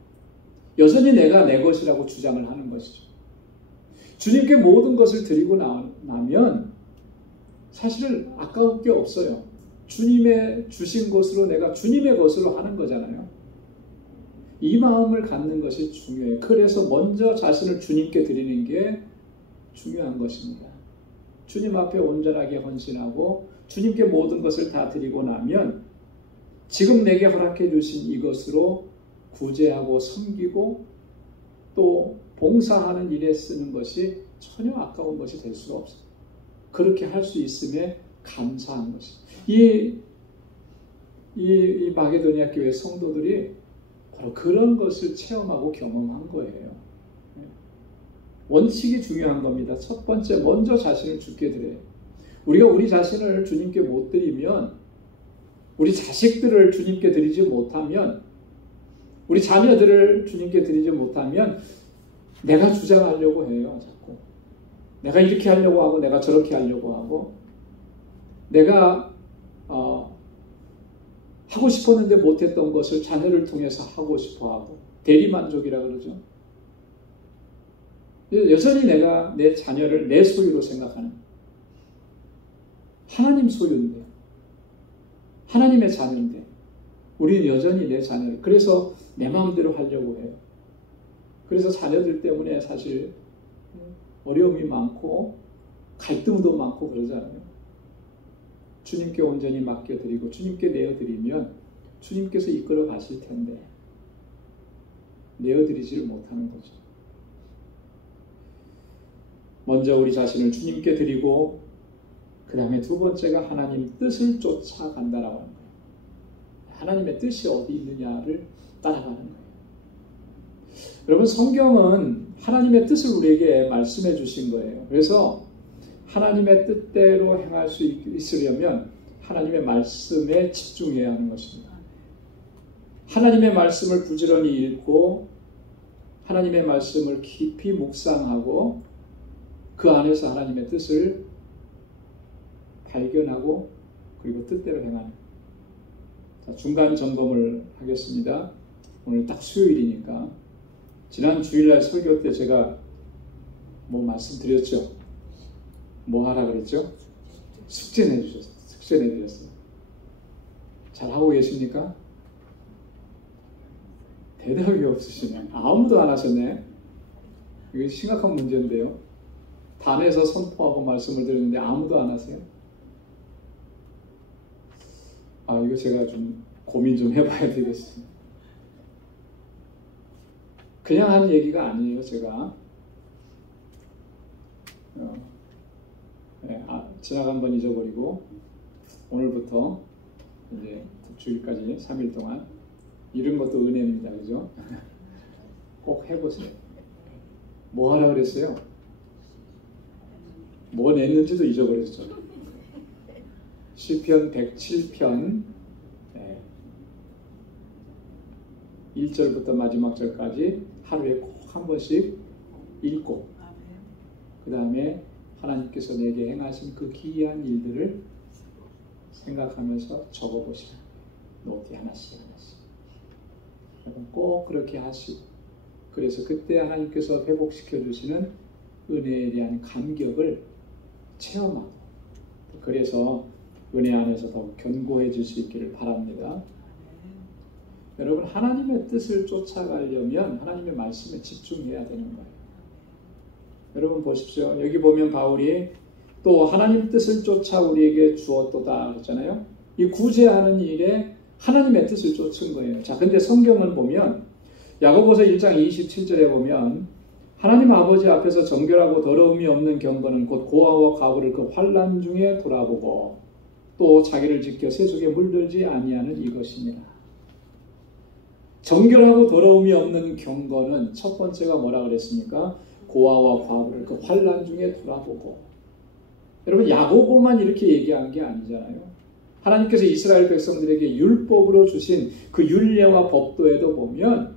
여전히 내가 내 것이라고 주장을 하는 것이죠. 주님께 모든 것을 드리고 나면 사실은 아까울 게 없어요. 주님의 주신 것으로 내가 주님의 것으로 하는 거잖아요. 이 마음을 갖는 것이 중요해요. 그래서 먼저 자신을 주님께 드리는 게 중요한 것입니다. 주님 앞에 온전하게 헌신하고 주님께 모든 것을 다 드리고 나면 지금 내게 허락해 주신 이것으로 구제하고 섬기고 또 봉사하는 일에 쓰는 것이 전혀 아까운 것이 될 수가 없어요. 그렇게 할 수 있음에 감사한 것이. 이 마게도냐 교회 성도들이 바로 그런 것을 체험하고 경험한 거예요. 원칙이 중요한 겁니다. 첫 번째, 먼저 자신을 주께 드려요. 우리가 우리 자신을 주님께 못 드리면, 우리 자식들을 주님께 드리지 못하면, 우리 자녀들을 주님께 드리지 못하면 내가 주장하려고 해요. 자꾸. 내가 이렇게 하려고 하고 내가 저렇게 하려고 하고 내가 하고 싶었는데 못했던 것을 자녀를 통해서 하고 싶어하고 대리만족이라 그러죠. 여전히 내가 내 자녀를 내 소유로 생각하는, 하나님 소유인데, 하나님의 자녀인데 우리는 여전히 내 자녀를, 그래서 내 마음대로 하려고 해요. 그래서 자녀들 때문에 사실 어려움이 많고 갈등도 많고 그러잖아요. 주님께 온전히 맡겨드리고 주님께 내어드리면 주님께서 이끌어 가실 텐데 내어드리지를 못하는 거죠. 먼저 우리 자신을 주님께 드리고 그 다음에 두 번째가 하나님 뜻을 쫓아간다라고 하는 거예요. 하나님의 뜻이 어디 있느냐를 따라가는 거예요. 여러분, 성경은 하나님의 뜻을 우리에게 말씀해 주신 거예요. 그래서 하나님의 뜻대로 행할 수 있으려면 하나님의 말씀에 집중해야 하는 것입니다. 하나님의 말씀을 부지런히 읽고 하나님의 말씀을 깊이 묵상하고 그 안에서 하나님의 뜻을 발견하고 그리고 뜻대로 행하는. 자, 중간 점검을 하겠습니다. 오늘 딱 수요일이니까. 지난 주일날 설교 때 제가 뭐 말씀드렸죠? 뭐 하라 그랬죠? 숙제 내주셨어요. 숙제 내드렸어요. 잘 하고 계십니까? 대답이 없으시네. 아무도 안 하셨네. 이게 심각한 문제인데요. 단에서 선포하고 말씀을 드렸는데 아무도 안 하세요? 아, 이거 제가 좀 고민 좀 해봐야 되겠어요. 그냥 하는 얘기가 아니에요, 제가. 지나간 건 잊어버리고 오늘부터 이제 주일까지 3일 동안 이런 것도 은혜입니다. 그죠? 꼭 해보세요. 뭐 하라 그랬어요? 뭐 냈는지도 잊어버렸죠. 시편 107편 1절부터 마지막 절까지 하루에 꼭 한 번씩 읽고 그 다음에 하나님께서 내게 행하신 그 기이한 일들을 생각하면서 적어보시라. 노트 하나씩 여러분 꼭 그렇게 하시고 그래서 그때 하나님께서 회복시켜 주시는 은혜에 대한 감격을 체험하고 그래서 은혜 안에서 더욱 견고해질 수 있기를 바랍니다. 여러분 하나님의 뜻을 쫓아가려면 하나님의 말씀에 집중해야 되는 거예요. 여러분 보십시오. 여기 보면 바울이 또 하나님 뜻을 쫓아 우리에게 주었도다 그랬잖아요. 이 구제하는 일에 하나님의 뜻을 쫓은 거예요. 자, 근데 성경을 보면 야고보서 1장 27절에 보면 하나님 아버지 앞에서 정결하고 더러움이 없는 경건은 곧 고아와 과부를 그 환난 중에 돌아보고 또 자기를 지켜 세속에 물들지 아니하는 이것이니라. 정결하고 더러움이 없는 경건은 첫 번째가 뭐라 그랬습니까? 고아와 과부를 그 환난 중에 돌아보고. 여러분 야고보만 이렇게 얘기한 게 아니잖아요. 하나님께서 이스라엘 백성들에게 율법으로 주신 그 율례와 법도에도 보면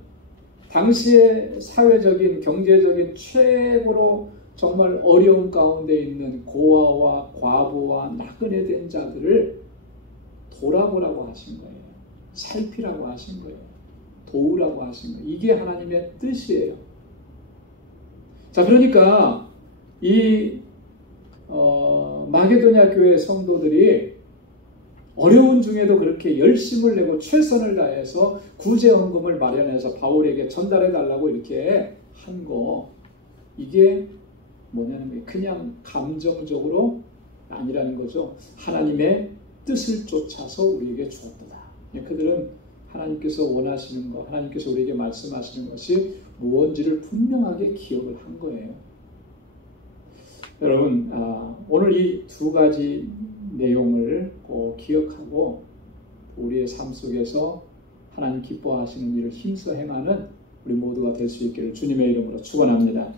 당시의 사회적인 경제적인 최고로 정말 어려운 가운데 있는 고아와 과부와 나그네 된 자들을 돌아보라고 하신 거예요. 살피라고 하신 거예요. 도우라고 하신 거예요. 이게 하나님의 뜻이에요. 자, 그러니까 이 마게도냐 교회 성도들이 어려운 중에도 그렇게 열심을 내고 최선을 다해서 구제헌금을 마련해서 바울에게 전달해 달라고 이렇게 한 거, 이게 뭐냐면 그냥 감정적으로 아니라는 거죠. 하나님의 뜻을 쫓아서 우리에게 주었다. 그들은 하나님께서 원하시는 것, 하나님께서 우리에게 말씀하시는 것이 무엇인지를 분명하게 기억을 한 거예요. 여러분, 오늘 이 두 가지 내용을 꼭 기억하고 우리의 삶 속에서 하나님 기뻐하시는 일을 힘써 행하는 우리 모두가 될 수 있기를 주님의 이름으로 축원합니다.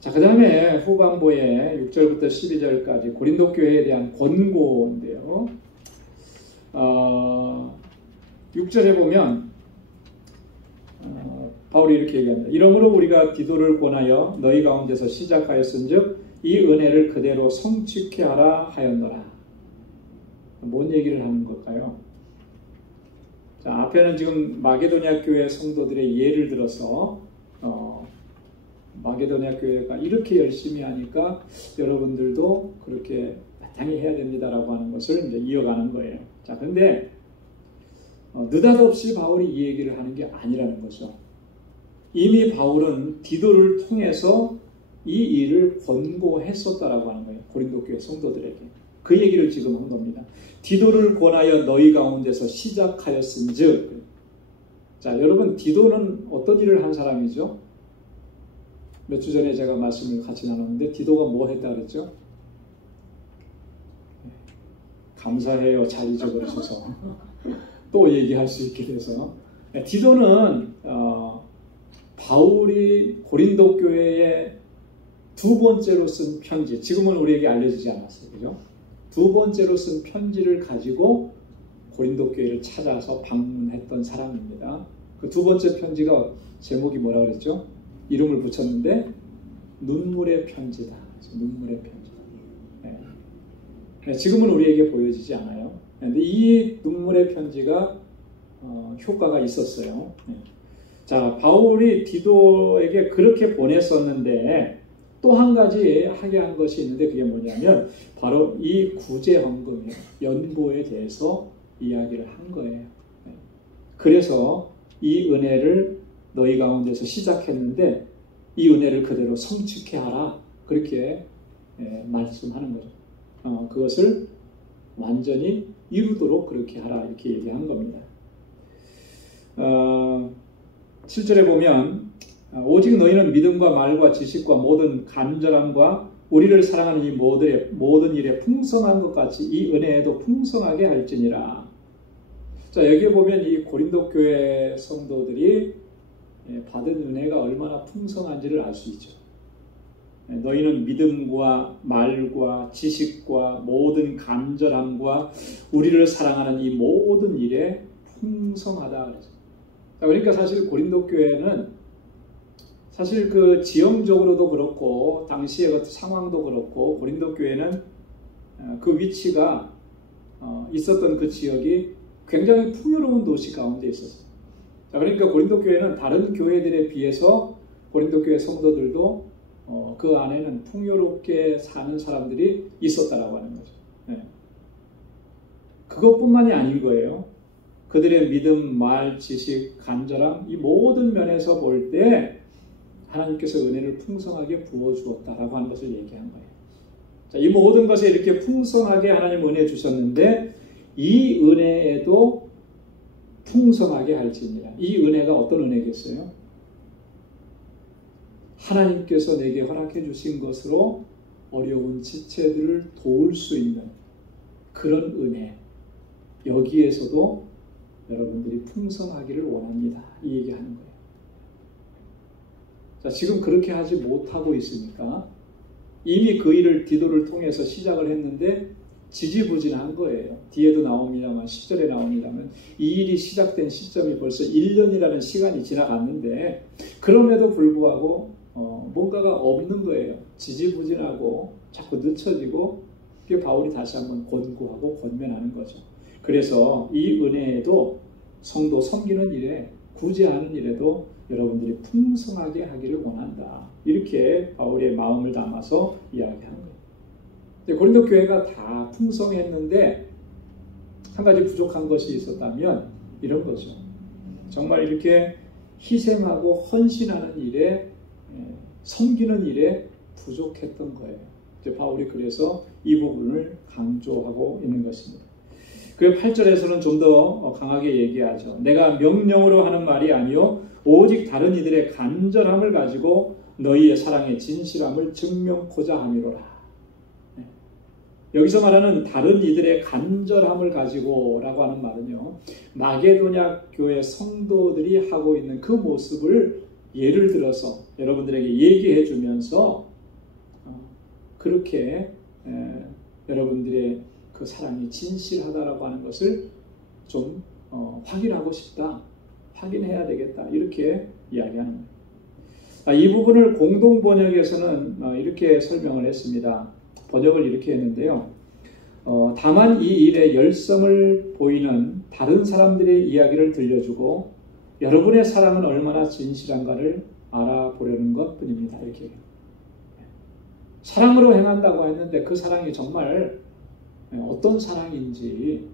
자, 그 다음에 후반부에 6절부터 12절까지 고린도 교회에 대한 권고인데요. 6절에 보면 바울이 이렇게 얘기합니다. 이러므로 우리가 디도를 권하여 너희 가운데서 시작하였은즉 이 은혜를 그대로 성취케 하라 하였노라. 뭔 얘기를 하는 걸까요? 자, 앞에는 지금 마게도냐 교회 성도들의 예를 들어서 마게도냐 교회가 이렇게 열심히 하니까 여러분들도 그렇게 마땅히 해야 됩니다라고 하는 것을 이제 이어가는 거예요. 자, 근데 느닷없이 바울이 이 얘기를 하는 게 아니라는 거죠. 이미 바울은 디도를 통해서 이 일을 권고했었다라고 하는 거예요. 고린도 교회 성도들에게. 그 얘기를 지금 한 겁니다. 디도를 권하여 너희 가운데서 시작하였은즉. 자, 여러분 디도는 어떤 일을 한 사람이죠? 몇 주 전에 제가 말씀을 같이 나눴는데 디도가 뭐 했다 그랬죠? 감사해요. 잘 잊어버리셔서. 또 얘기할 수 있게 돼서. 디도는 바울이 고린도 교회에 두 번째로 쓴 편지, 지금은 우리에게 알려지지 않았어요. 그죠? 두 번째로 쓴 편지를 가지고 고린도 교회를 찾아서 방문했던 사람입니다. 그 두 번째 편지가 제목이 뭐라 그랬죠? 이름을 붙였는데 눈물의 편지다. 눈물의 편지다. 네. 지금은 우리에게 보여지지 않아요. 그런데 이 눈물의 편지가 효과가 있었어요. 자, 바울이 디도에게 그렇게 보냈었는데 또 한 가지 하게 한 것이 있는데 그게 뭐냐면 바로 이 구제헌금, 연보에 대해서 이야기를 한 거예요. 그래서 이 은혜를 너희 가운데서 시작했는데 이 은혜를 그대로 성취케 하라. 그렇게 말씀하는 거죠. 그것을 완전히 이루도록 그렇게 하라. 이렇게 얘기한 겁니다. 7절에 보면 오직 너희는 믿음과 말과 지식과 모든 간절함과 우리를 사랑하는 이 모든 일에 풍성한 것 같이 이 은혜에도 풍성하게 할지니라. 자, 여기에 보면 이 고린도 교회 성도들이 받은 은혜가 얼마나 풍성한지를 알 수 있죠. 너희는 믿음과 말과 지식과 모든 간절함과 우리를 사랑하는 이 모든 일에 풍성하다 그래서. 자, 그러니까 사실 고린도 교회는 사실 그 지형적으로도 그렇고 당시의 그 상황도 그렇고 고린도 교회는 그 위치가 있었던 그 지역이 굉장히 풍요로운 도시 가운데 있었어요. 자, 그러니까 고린도 교회는 다른 교회들에 비해서 고린도 교회 성도들도 그 안에는 풍요롭게 사는 사람들이 있었다라고 하는 거죠. 그것뿐만이 아닌 거예요. 그들의 믿음, 말, 지식, 간절함 이 모든 면에서 볼 때 하나님께서 은혜를 풍성하게 부어주었다라고 하는 것을 얘기한 거예요. 자, 이 모든 것에 이렇게 풍성하게 하나님 은혜 주셨는데 이 은혜에도 풍성하게 할지니라. 이 은혜가 어떤 은혜겠어요? 하나님께서 내게 허락해 주신 것으로 어려운 지체들을 도울 수 있는 그런 은혜. 여기에서도 여러분들이 풍성하기를 원합니다. 이 얘기하는 거예요. 자, 지금 그렇게 하지 못하고 있으니까 이미 그 일을 디도를 통해서 시작을 했는데 지지부진한 거예요. 뒤에도 나옵니다만 10절에 나옵니다만 이 일이 시작된 시점이 벌써 1년이라는 시간이 지나갔는데 그럼에도 불구하고 뭔가가 없는 거예요. 지지부진하고 자꾸 늦춰지고 그게 바울이 다시 한번 권고하고 권면하는 거죠. 그래서 이 은혜에도 성도 섬기는 일에 구제하는 일에도 여러분들이 풍성하게 하기를 원한다. 이렇게 바울의 마음을 담아서 이야기하는 거예요. 고린도 교회가 다 풍성했는데 한 가지 부족한 것이 있었다면 이런 거죠. 정말 이렇게 희생하고 헌신하는 일에 섬기는 일에 부족했던 거예요. 이제 바울이 그래서 이 부분을 강조하고 있는 것입니다. 그리고 8절에서는 좀 더 강하게 얘기하죠. 내가 명령으로 하는 말이 아니요 오직 다른 이들의 간절함을 가지고 너희의 사랑의 진실함을 증명코자 함이로라. 여기서 말하는 다른 이들의 간절함을 가지고라고 하는 말은요. 마게도냐 교회 성도들이 하고 있는 그 모습을 예를 들어서 여러분들에게 얘기해 주면서 그렇게 여러분들의 그 사랑이 진실하다라고 하는 것을 좀 확인하고 싶다. 확인해야 되겠다. 이렇게 이야기하는 거예요. 이 부분을 공동 번역에서는 이렇게 설명을 했습니다. 번역을 이렇게 했는데요. 다만 이 일에 열성을 보이는 다른 사람들의 이야기를 들려주고 여러분의 사랑은 얼마나 진실한가를 알아보려는 것뿐입니다. 이렇게 사랑으로 행한다고 했는데 그 사랑이 정말 어떤 사랑인지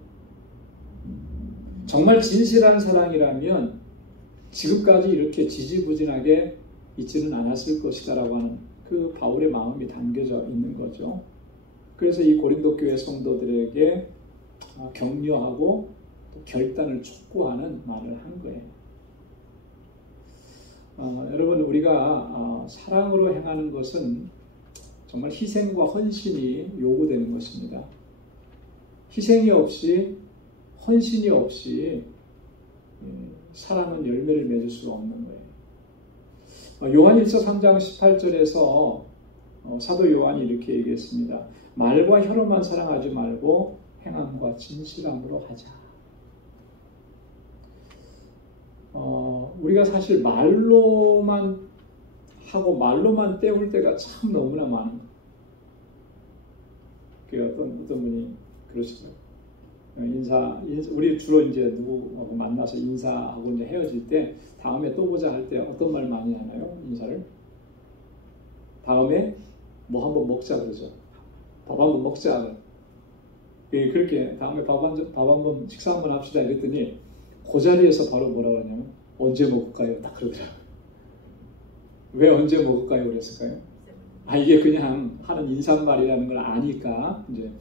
정말 진실한 사랑이라면 지금까지 이렇게 지지부진하게 있지는 않았을 것이다라고 하는 그 바울의 마음이 담겨져 있는 거죠. 그래서 이 고린도 교회 성도들에게 격려하고 또 결단을 촉구하는 말을 한 거예요. 여러분 우리가 사랑으로 행하는 것은 정말 희생과 헌신이 요구되는 것입니다. 희생이 없이 헌신이 없이 사랑은 열매를 맺을 수가 없는 거예요. 요한일서 3장 18절에서 사도 요한이 이렇게 얘기했습니다. 말과 혀로만 사랑하지 말고 행함과 진실함으로 하자. 우리가 사실 말로만 하고 말로만 때울 때가 참 너무나 많은 거예요. 그 어떤 분이 그러시더라고요. 우리 주로 이제 누구하고 만나서 인사하고 이제 헤어질 때 다음에 또 보자 할 때 어떤 말 많이 하나요? 인사를? 다음에 뭐 한번 먹자 그러죠. 밥 한번 먹자. 그렇게 다음에 밥 한번 식사 한번 합시다 이랬더니 그 자리에서 바로 뭐라 그러냐면 언제 먹을까요? 딱 그러더라고요. 왜 언제 먹을까요? 그랬을까요? 이게 그냥 하는 인사말이라는 걸 아니까 이제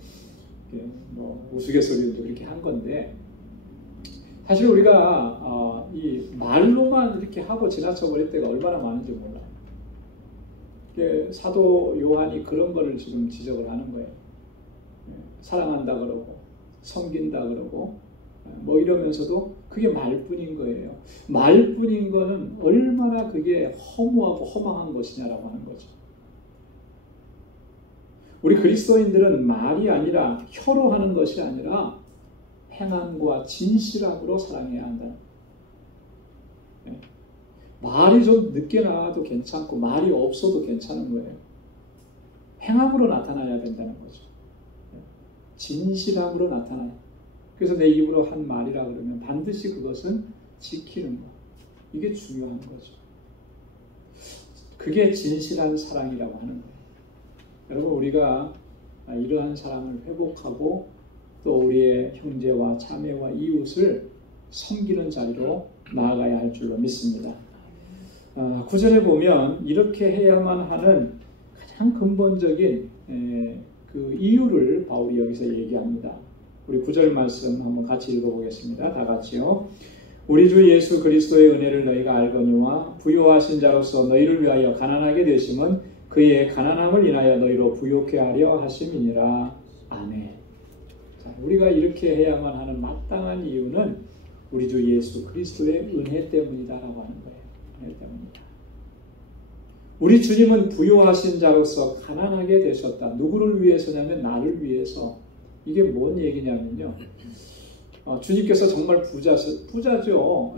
뭐 우스갯소리로 그렇게 한 건데, 사실 우리가 이 말로만 이렇게 하고 지나쳐 버릴 때가 얼마나 많은지 몰라요. 사도 요한이 그런 거를 지금 지적을 하는 거예요. 사랑한다 그러고 섬긴다 그러고 뭐 이러면서도 그게 말뿐인 거예요. 말뿐인 거는 얼마나 그게 허무하고 허망한 것이냐라고 하는 거죠. 우리 그리스도인들은 말이 아니라 혀로 하는 것이 아니라 행함과 진실함으로 사랑해야 한다. 말이 좀 늦게 나와도 괜찮고 말이 없어도 괜찮은 거예요. 행함으로 나타나야 된다는 거죠. 진실함으로 나타나요. 그래서 내 입으로 한 말이라 그러면 반드시 그것은 지키는 것. 이게 중요한 거죠. 그게 진실한 사랑이라고 하는 거예요. 여러분, 우리가 이러한 사랑을 회복하고 또 우리의 형제와 자매와 이웃을 섬기는 자리로 나아가야 할 줄로 믿습니다. 9절에 보면 이렇게 해야만 하는 가장 근본적인 그 이유를 바울이 여기서 얘기합니다. 우리 9절 말씀 한번 같이 읽어보겠습니다. 다 같이요. 우리 주 예수 그리스도의 은혜를 너희가 알거니와 부요하신 자로서 너희를 위하여 가난하게 되심은 그의 가난함을 인하여 너희로 부요케 하려 하심이니라. 아멘. 자, 우리가 이렇게 해야만 하는 마땅한 이유는 우리 주 예수 그리스도의 은혜 때문이다라고 하는 거예요. 은혜 때문이다. 우리 주님은 부요하신 자로서 가난하게 되셨다. 누구를 위해서냐면 나를 위해서. 이게 뭔 얘기냐면요. 주님께서 정말 부자죠.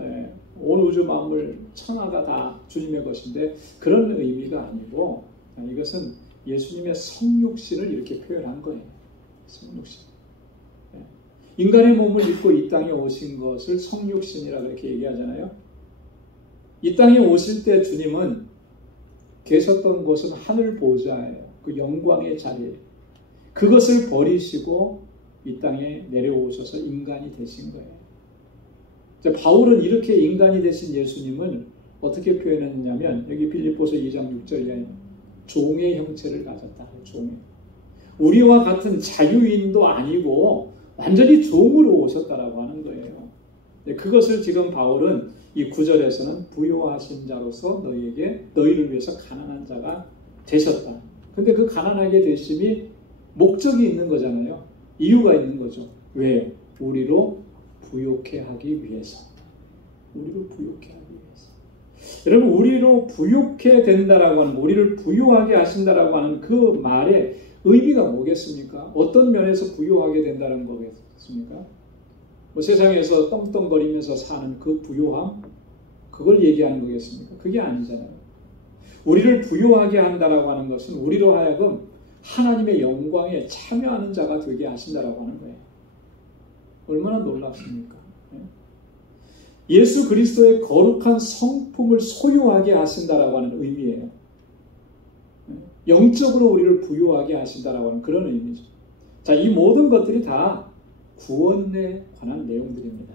온 우주 만물 천하가 다 주님의 것인데 그런 의미가 아니고 이것은 예수님의 성육신을 이렇게 표현한 거예요. 성육신. 인간의 몸을 입고 이 땅에 오신 것을 성육신이라고 이렇게 얘기하잖아요. 이 땅에 오실 때 주님은 계셨던 곳은 하늘 보좌예요. 그 영광의 자리예요. 그것을 버리시고 이 땅에 내려오셔서 인간이 되신 거예요. 자, 바울은 이렇게 인간이 되신 예수님을 어떻게 표현했냐면 여기 빌립보서 2장 6절에 종의 형체를 가졌다. 종의. 우리와 같은 자유인도 아니고 완전히 종으로 오셨다라고 하는 거예요. 그것을 지금 바울은 이 9절에서는 부요하신 자로서 너희를 위해서 가난한 자가 되셨다. 근데 그 가난하게 되심이 목적이 있는 거잖아요. 이유가 있는 거죠. 왜요? 우리로 부요케 하기 위해서. 우리로 부요케 하기 위해서. 여러분, 우리로 부요케 된다라고 하는, 우리를 부요하게 하신다라고 하는 그 말의 의미가 뭐겠습니까? 어떤 면에서 부요하게 된다는 거겠습니까? 뭐 세상에서 떵떵거리면서 사는 그 부요함? 그걸 얘기하는 거겠습니까? 그게 아니잖아요. 우리를 부요하게 한다라고 하는 것은 우리로 하여금 하나님의 영광에 참여하는 자가 되게 하신다라고 하는 거예요. 얼마나 놀랍습니까? 예수 그리스도의 거룩한 성품을 소유하게 하신다라고 하는 의미예요. 영적으로 우리를 부요하게 하신다라고 하는 그런 의미죠. 자, 이 모든 것들이 다 구원에 관한 내용들입니다.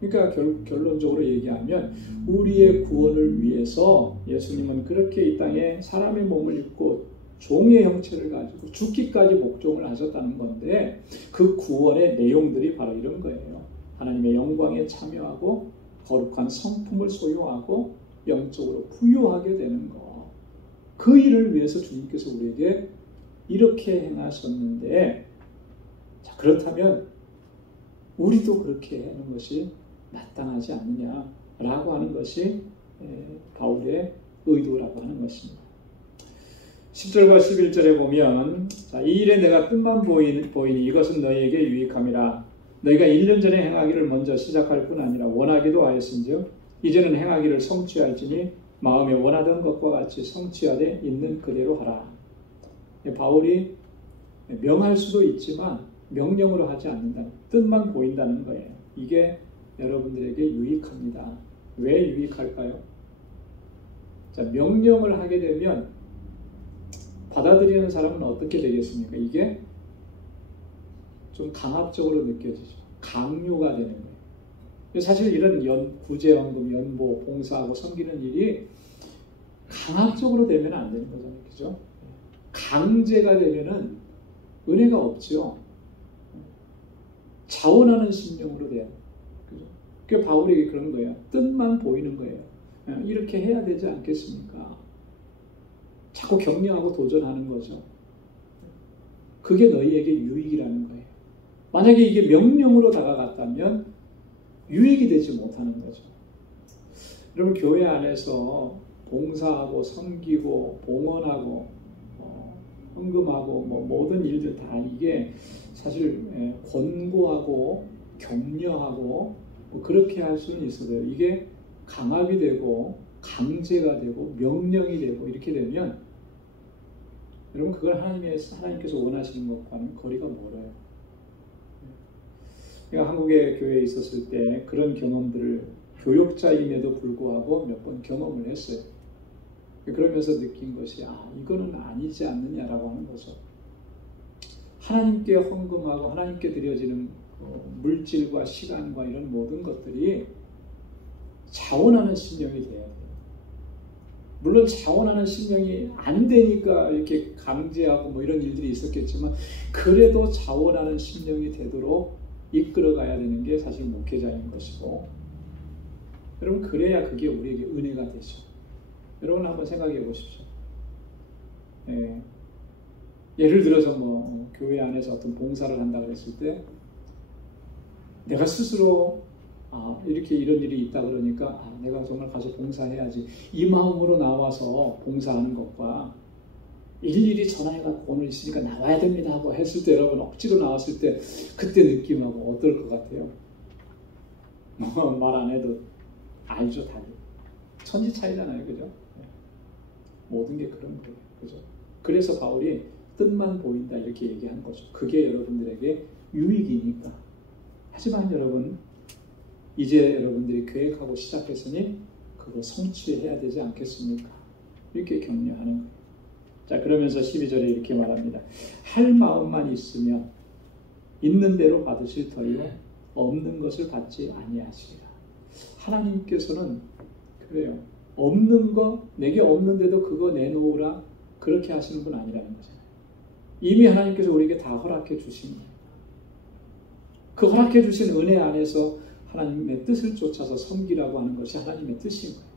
그러니까 결론적으로 얘기하면 우리의 구원을 위해서 예수님은 그렇게 이 땅에 사람의 몸을 입고 종의 형체를 가지고 죽기까지 복종을 하셨다는 건데 그 구원의 내용들이 바로 이런 거예요. 하나님의 영광에 참여하고 거룩한 성품을 소유하고 영적으로 부유하게 되는 것. 그 일을 위해서 주님께서 우리에게 이렇게 행하셨는데, 자, 그렇다면 우리도 그렇게 하는 것이 마땅하지 않느냐라고 하는 것이 바울의 의도라고 하는 것입니다. 10절과 11절에 보면 자, 이 일에 내가 뜻만 보이니 이것은 너희에게 유익함이라. 너희가 1년 전에 행하기를 먼저 시작할 뿐 아니라 원하기도 하였은즉 이제는 행하기를 성취할지니 마음에 원하던 것과 같이 성취하되 있는 그대로 하라. 바울이 명할 수도 있지만 명령으로 하지 않는다는, 뜻만 보인다는 거예요. 이게 여러분들에게 유익합니다. 왜 유익할까요? 자, 명령을 하게 되면 받아들이는 사람은 어떻게 되겠습니까? 이게 좀 강압적으로 느껴지죠. 강요가 되는 거예요. 사실 이런 구제연금, 연보, 봉사하고 섬기는 일이 강압적으로 되면 안 되는 거잖아요. 그죠? 강제가 되면은 은혜가 없죠. 자원하는 심령으로 돼요. 그죠? 그 바울이 그런 거예요. 뜻만 보이는 거예요. 이렇게 해야 되지 않겠습니까? 자꾸 격려하고 도전하는 거죠. 그게 너희에게 유익이라는 거예요. 만약에 이게 명령으로 다가갔다면 유익이 되지 못하는 거죠. 여러분, 교회 안에서 봉사하고 섬기고 봉헌하고 헌금하고 모든 일들 다 이게 사실 권고하고 격려하고 그렇게 할 수는 있어도 이게 강압이 되고 강제가 되고 명령이 되고 이렇게 되면 여러분, 그걸 하나님께서 원하시는 것과는 거리가 멀어요. 제가 한국의 교회에 있었을 때 그런 경험들을 교역자임에도 불구하고 몇 번 경험을 했어요. 그러면서 느낀 것이 이거는 아니지 않느냐라고 하는 거죠. 하나님께 헌금하고 하나님께 드려지는 물질과 시간과 이런 모든 것들이 자원하는 심령이 돼야 돼요. 물론 자원하는 심령이 안 되니까 이렇게 강제하고 이런 일들이 있었겠지만 그래도 자원하는 심령이 되도록 이끌어가야 되는 게 사실 목회자인 것이고, 여러분, 그래야 그게 우리에게 은혜가 되죠. 여러분 한번 생각해 보십시오. 예를 들어서 교회 안에서 어떤 봉사를 한다 그랬을 때 내가 스스로 이렇게 이런 일이 있다 그러니까 내가 정말 가서 봉사해야지, 이 마음으로 나와서 봉사하는 것과 일일이 전화해갖고 오늘 있으니까 나와야 됩니다 하고 했을 때, 여러분 억지로 나왔을 때 그때 느낌하고 어떨 것 같아요? 말 안 해도 알죠, 다들. 천지 차이잖아요, 그죠? 모든 게 그런 거예요, 그죠? 그래서 바울이 뜻만 보인다 이렇게 얘기한 거죠. 그게 여러분들에게 유익이니까. 하지만 여러분, 이제 여러분들이 계획하고 시작했으니 그거 성취해야 되지 않겠습니까? 이렇게 격려하는 거예요. 자, 그러면서 12절에 이렇게 말합니다. 할 마음만 있으면 있는 대로 받으실 터이요 없는 것을 받지 아니하시리라. 하나님께서는 그래요. 없는 거, 내게 없는데도 그거 내놓으라, 그렇게 하시는 분 아니라는 거잖아요. 이미 하나님께서 우리에게 다 허락해 주신 거예요. 그 허락해 주신 은혜 안에서 하나님의 뜻을 쫓아서 섬기라고 하는 것이 하나님의 뜻인 거예요.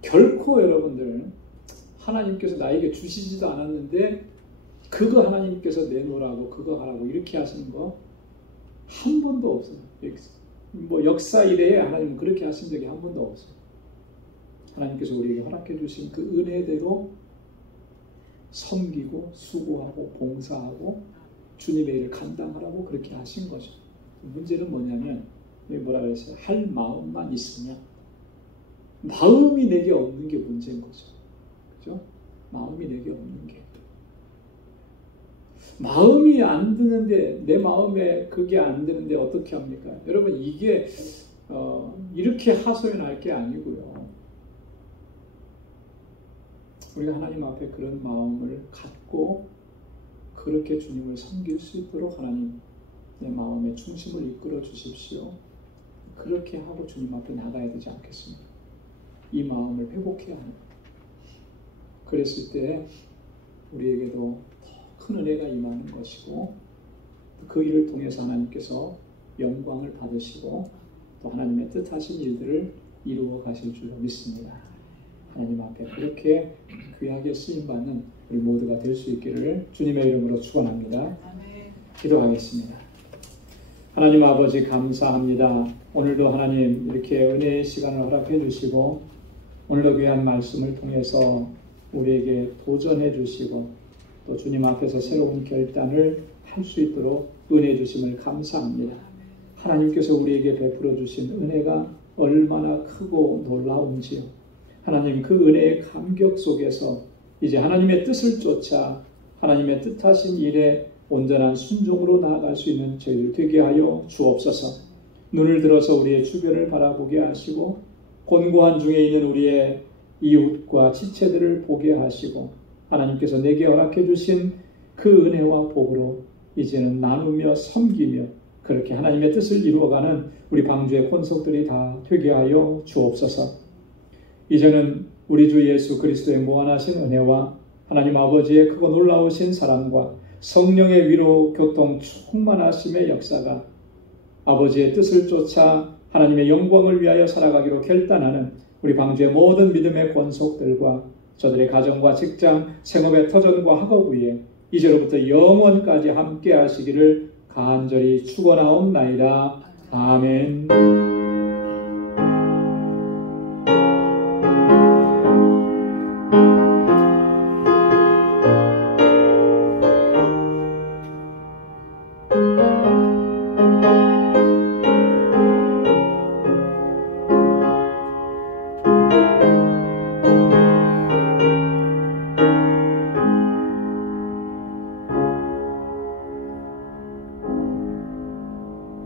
결코 여러분들, 하나님께서 나에게 주시지도 않았는데 그거 하나님께서 내놓으라고, 그거 하라고 이렇게 하시는 거 한 번도 없어요. 역사 이래에 하나님은 그렇게 하신 적이 한 번도 없어요. 하나님께서 우리에게 허락해 주신 그 은혜대로 섬기고 수고하고 봉사하고 주님의 일을 감당하라고 그렇게 하신 거죠. 문제는 뭐냐면, 뭐라 그랬어요? 할 마음만 있으면, 마음이 내게 없는 게 문제인 거죠. 그죠? 마음이 내게 없는 게. 마음이 안 드는데, 내 마음에 그게 안 드는데 어떻게 합니까? 여러분, 이게 이렇게 하소연할 게 아니고요. 우리가 하나님 앞에 그런 마음을 갖고 그렇게 주님을 섬길 수 있도록 하나님 내 마음의 중심을 이끌어 주십시오. 그렇게 하고 주님 앞에 나가야 되지 않겠습니까? 이 마음을 회복해야 합니다. 그랬을 때 우리에게도 더 큰 은혜가 임하는 것이고, 그 일을 통해서 하나님께서 영광을 받으시고 또 하나님의 뜻하신 일들을 이루어 가실 줄로 믿습니다. 하나님 앞에 그렇게 귀하게 쓰임받는 우리 모두가 될 수 있기를 주님의 이름으로 축원합니다. 기도하겠습니다. 하나님 아버지, 감사합니다. 오늘도 하나님 이렇게 은혜의 시간을 허락해 주시고 오늘도 귀한 말씀을 통해서 우리에게 도전해 주시고 또 주님 앞에서 새로운 결단을 할 수 있도록 은혜 주심을 감사합니다. 하나님께서 우리에게 베풀어 주신 은혜가 얼마나 크고 놀라운지요. 하나님, 그 은혜의 감격 속에서 이제 하나님의 뜻을 쫓아 하나님의 뜻하신 일에 온전한 순종으로 나아갈 수 있는 저희들 되게 하여 주옵소서. 눈을 들어서 우리의 주변을 바라보게 하시고 곤고한 중에 있는 우리의 이웃과 지체들을 보게 하시고 하나님께서 내게 허락해 주신 그 은혜와 복으로 이제는 나누며 섬기며 그렇게 하나님의 뜻을 이루어가는 우리 방주의 권속들이 다 되게 하여 주옵소서. 이제는 우리 주 예수 그리스도의 무한하신 은혜와 하나님 아버지의 크고 놀라우신 사랑과 성령의 위로 교통 충만하심의 역사가 아버지의 뜻을 쫓아 하나님의 영광을 위하여 살아가기로 결단하는 우리 방주의 모든 믿음의 권속들과 저들의 가정과 직장, 생업의 터전과 학업 위에 이제로부터 영원까지 함께 하시기를 간절히 축원하옵나이다. 아멘.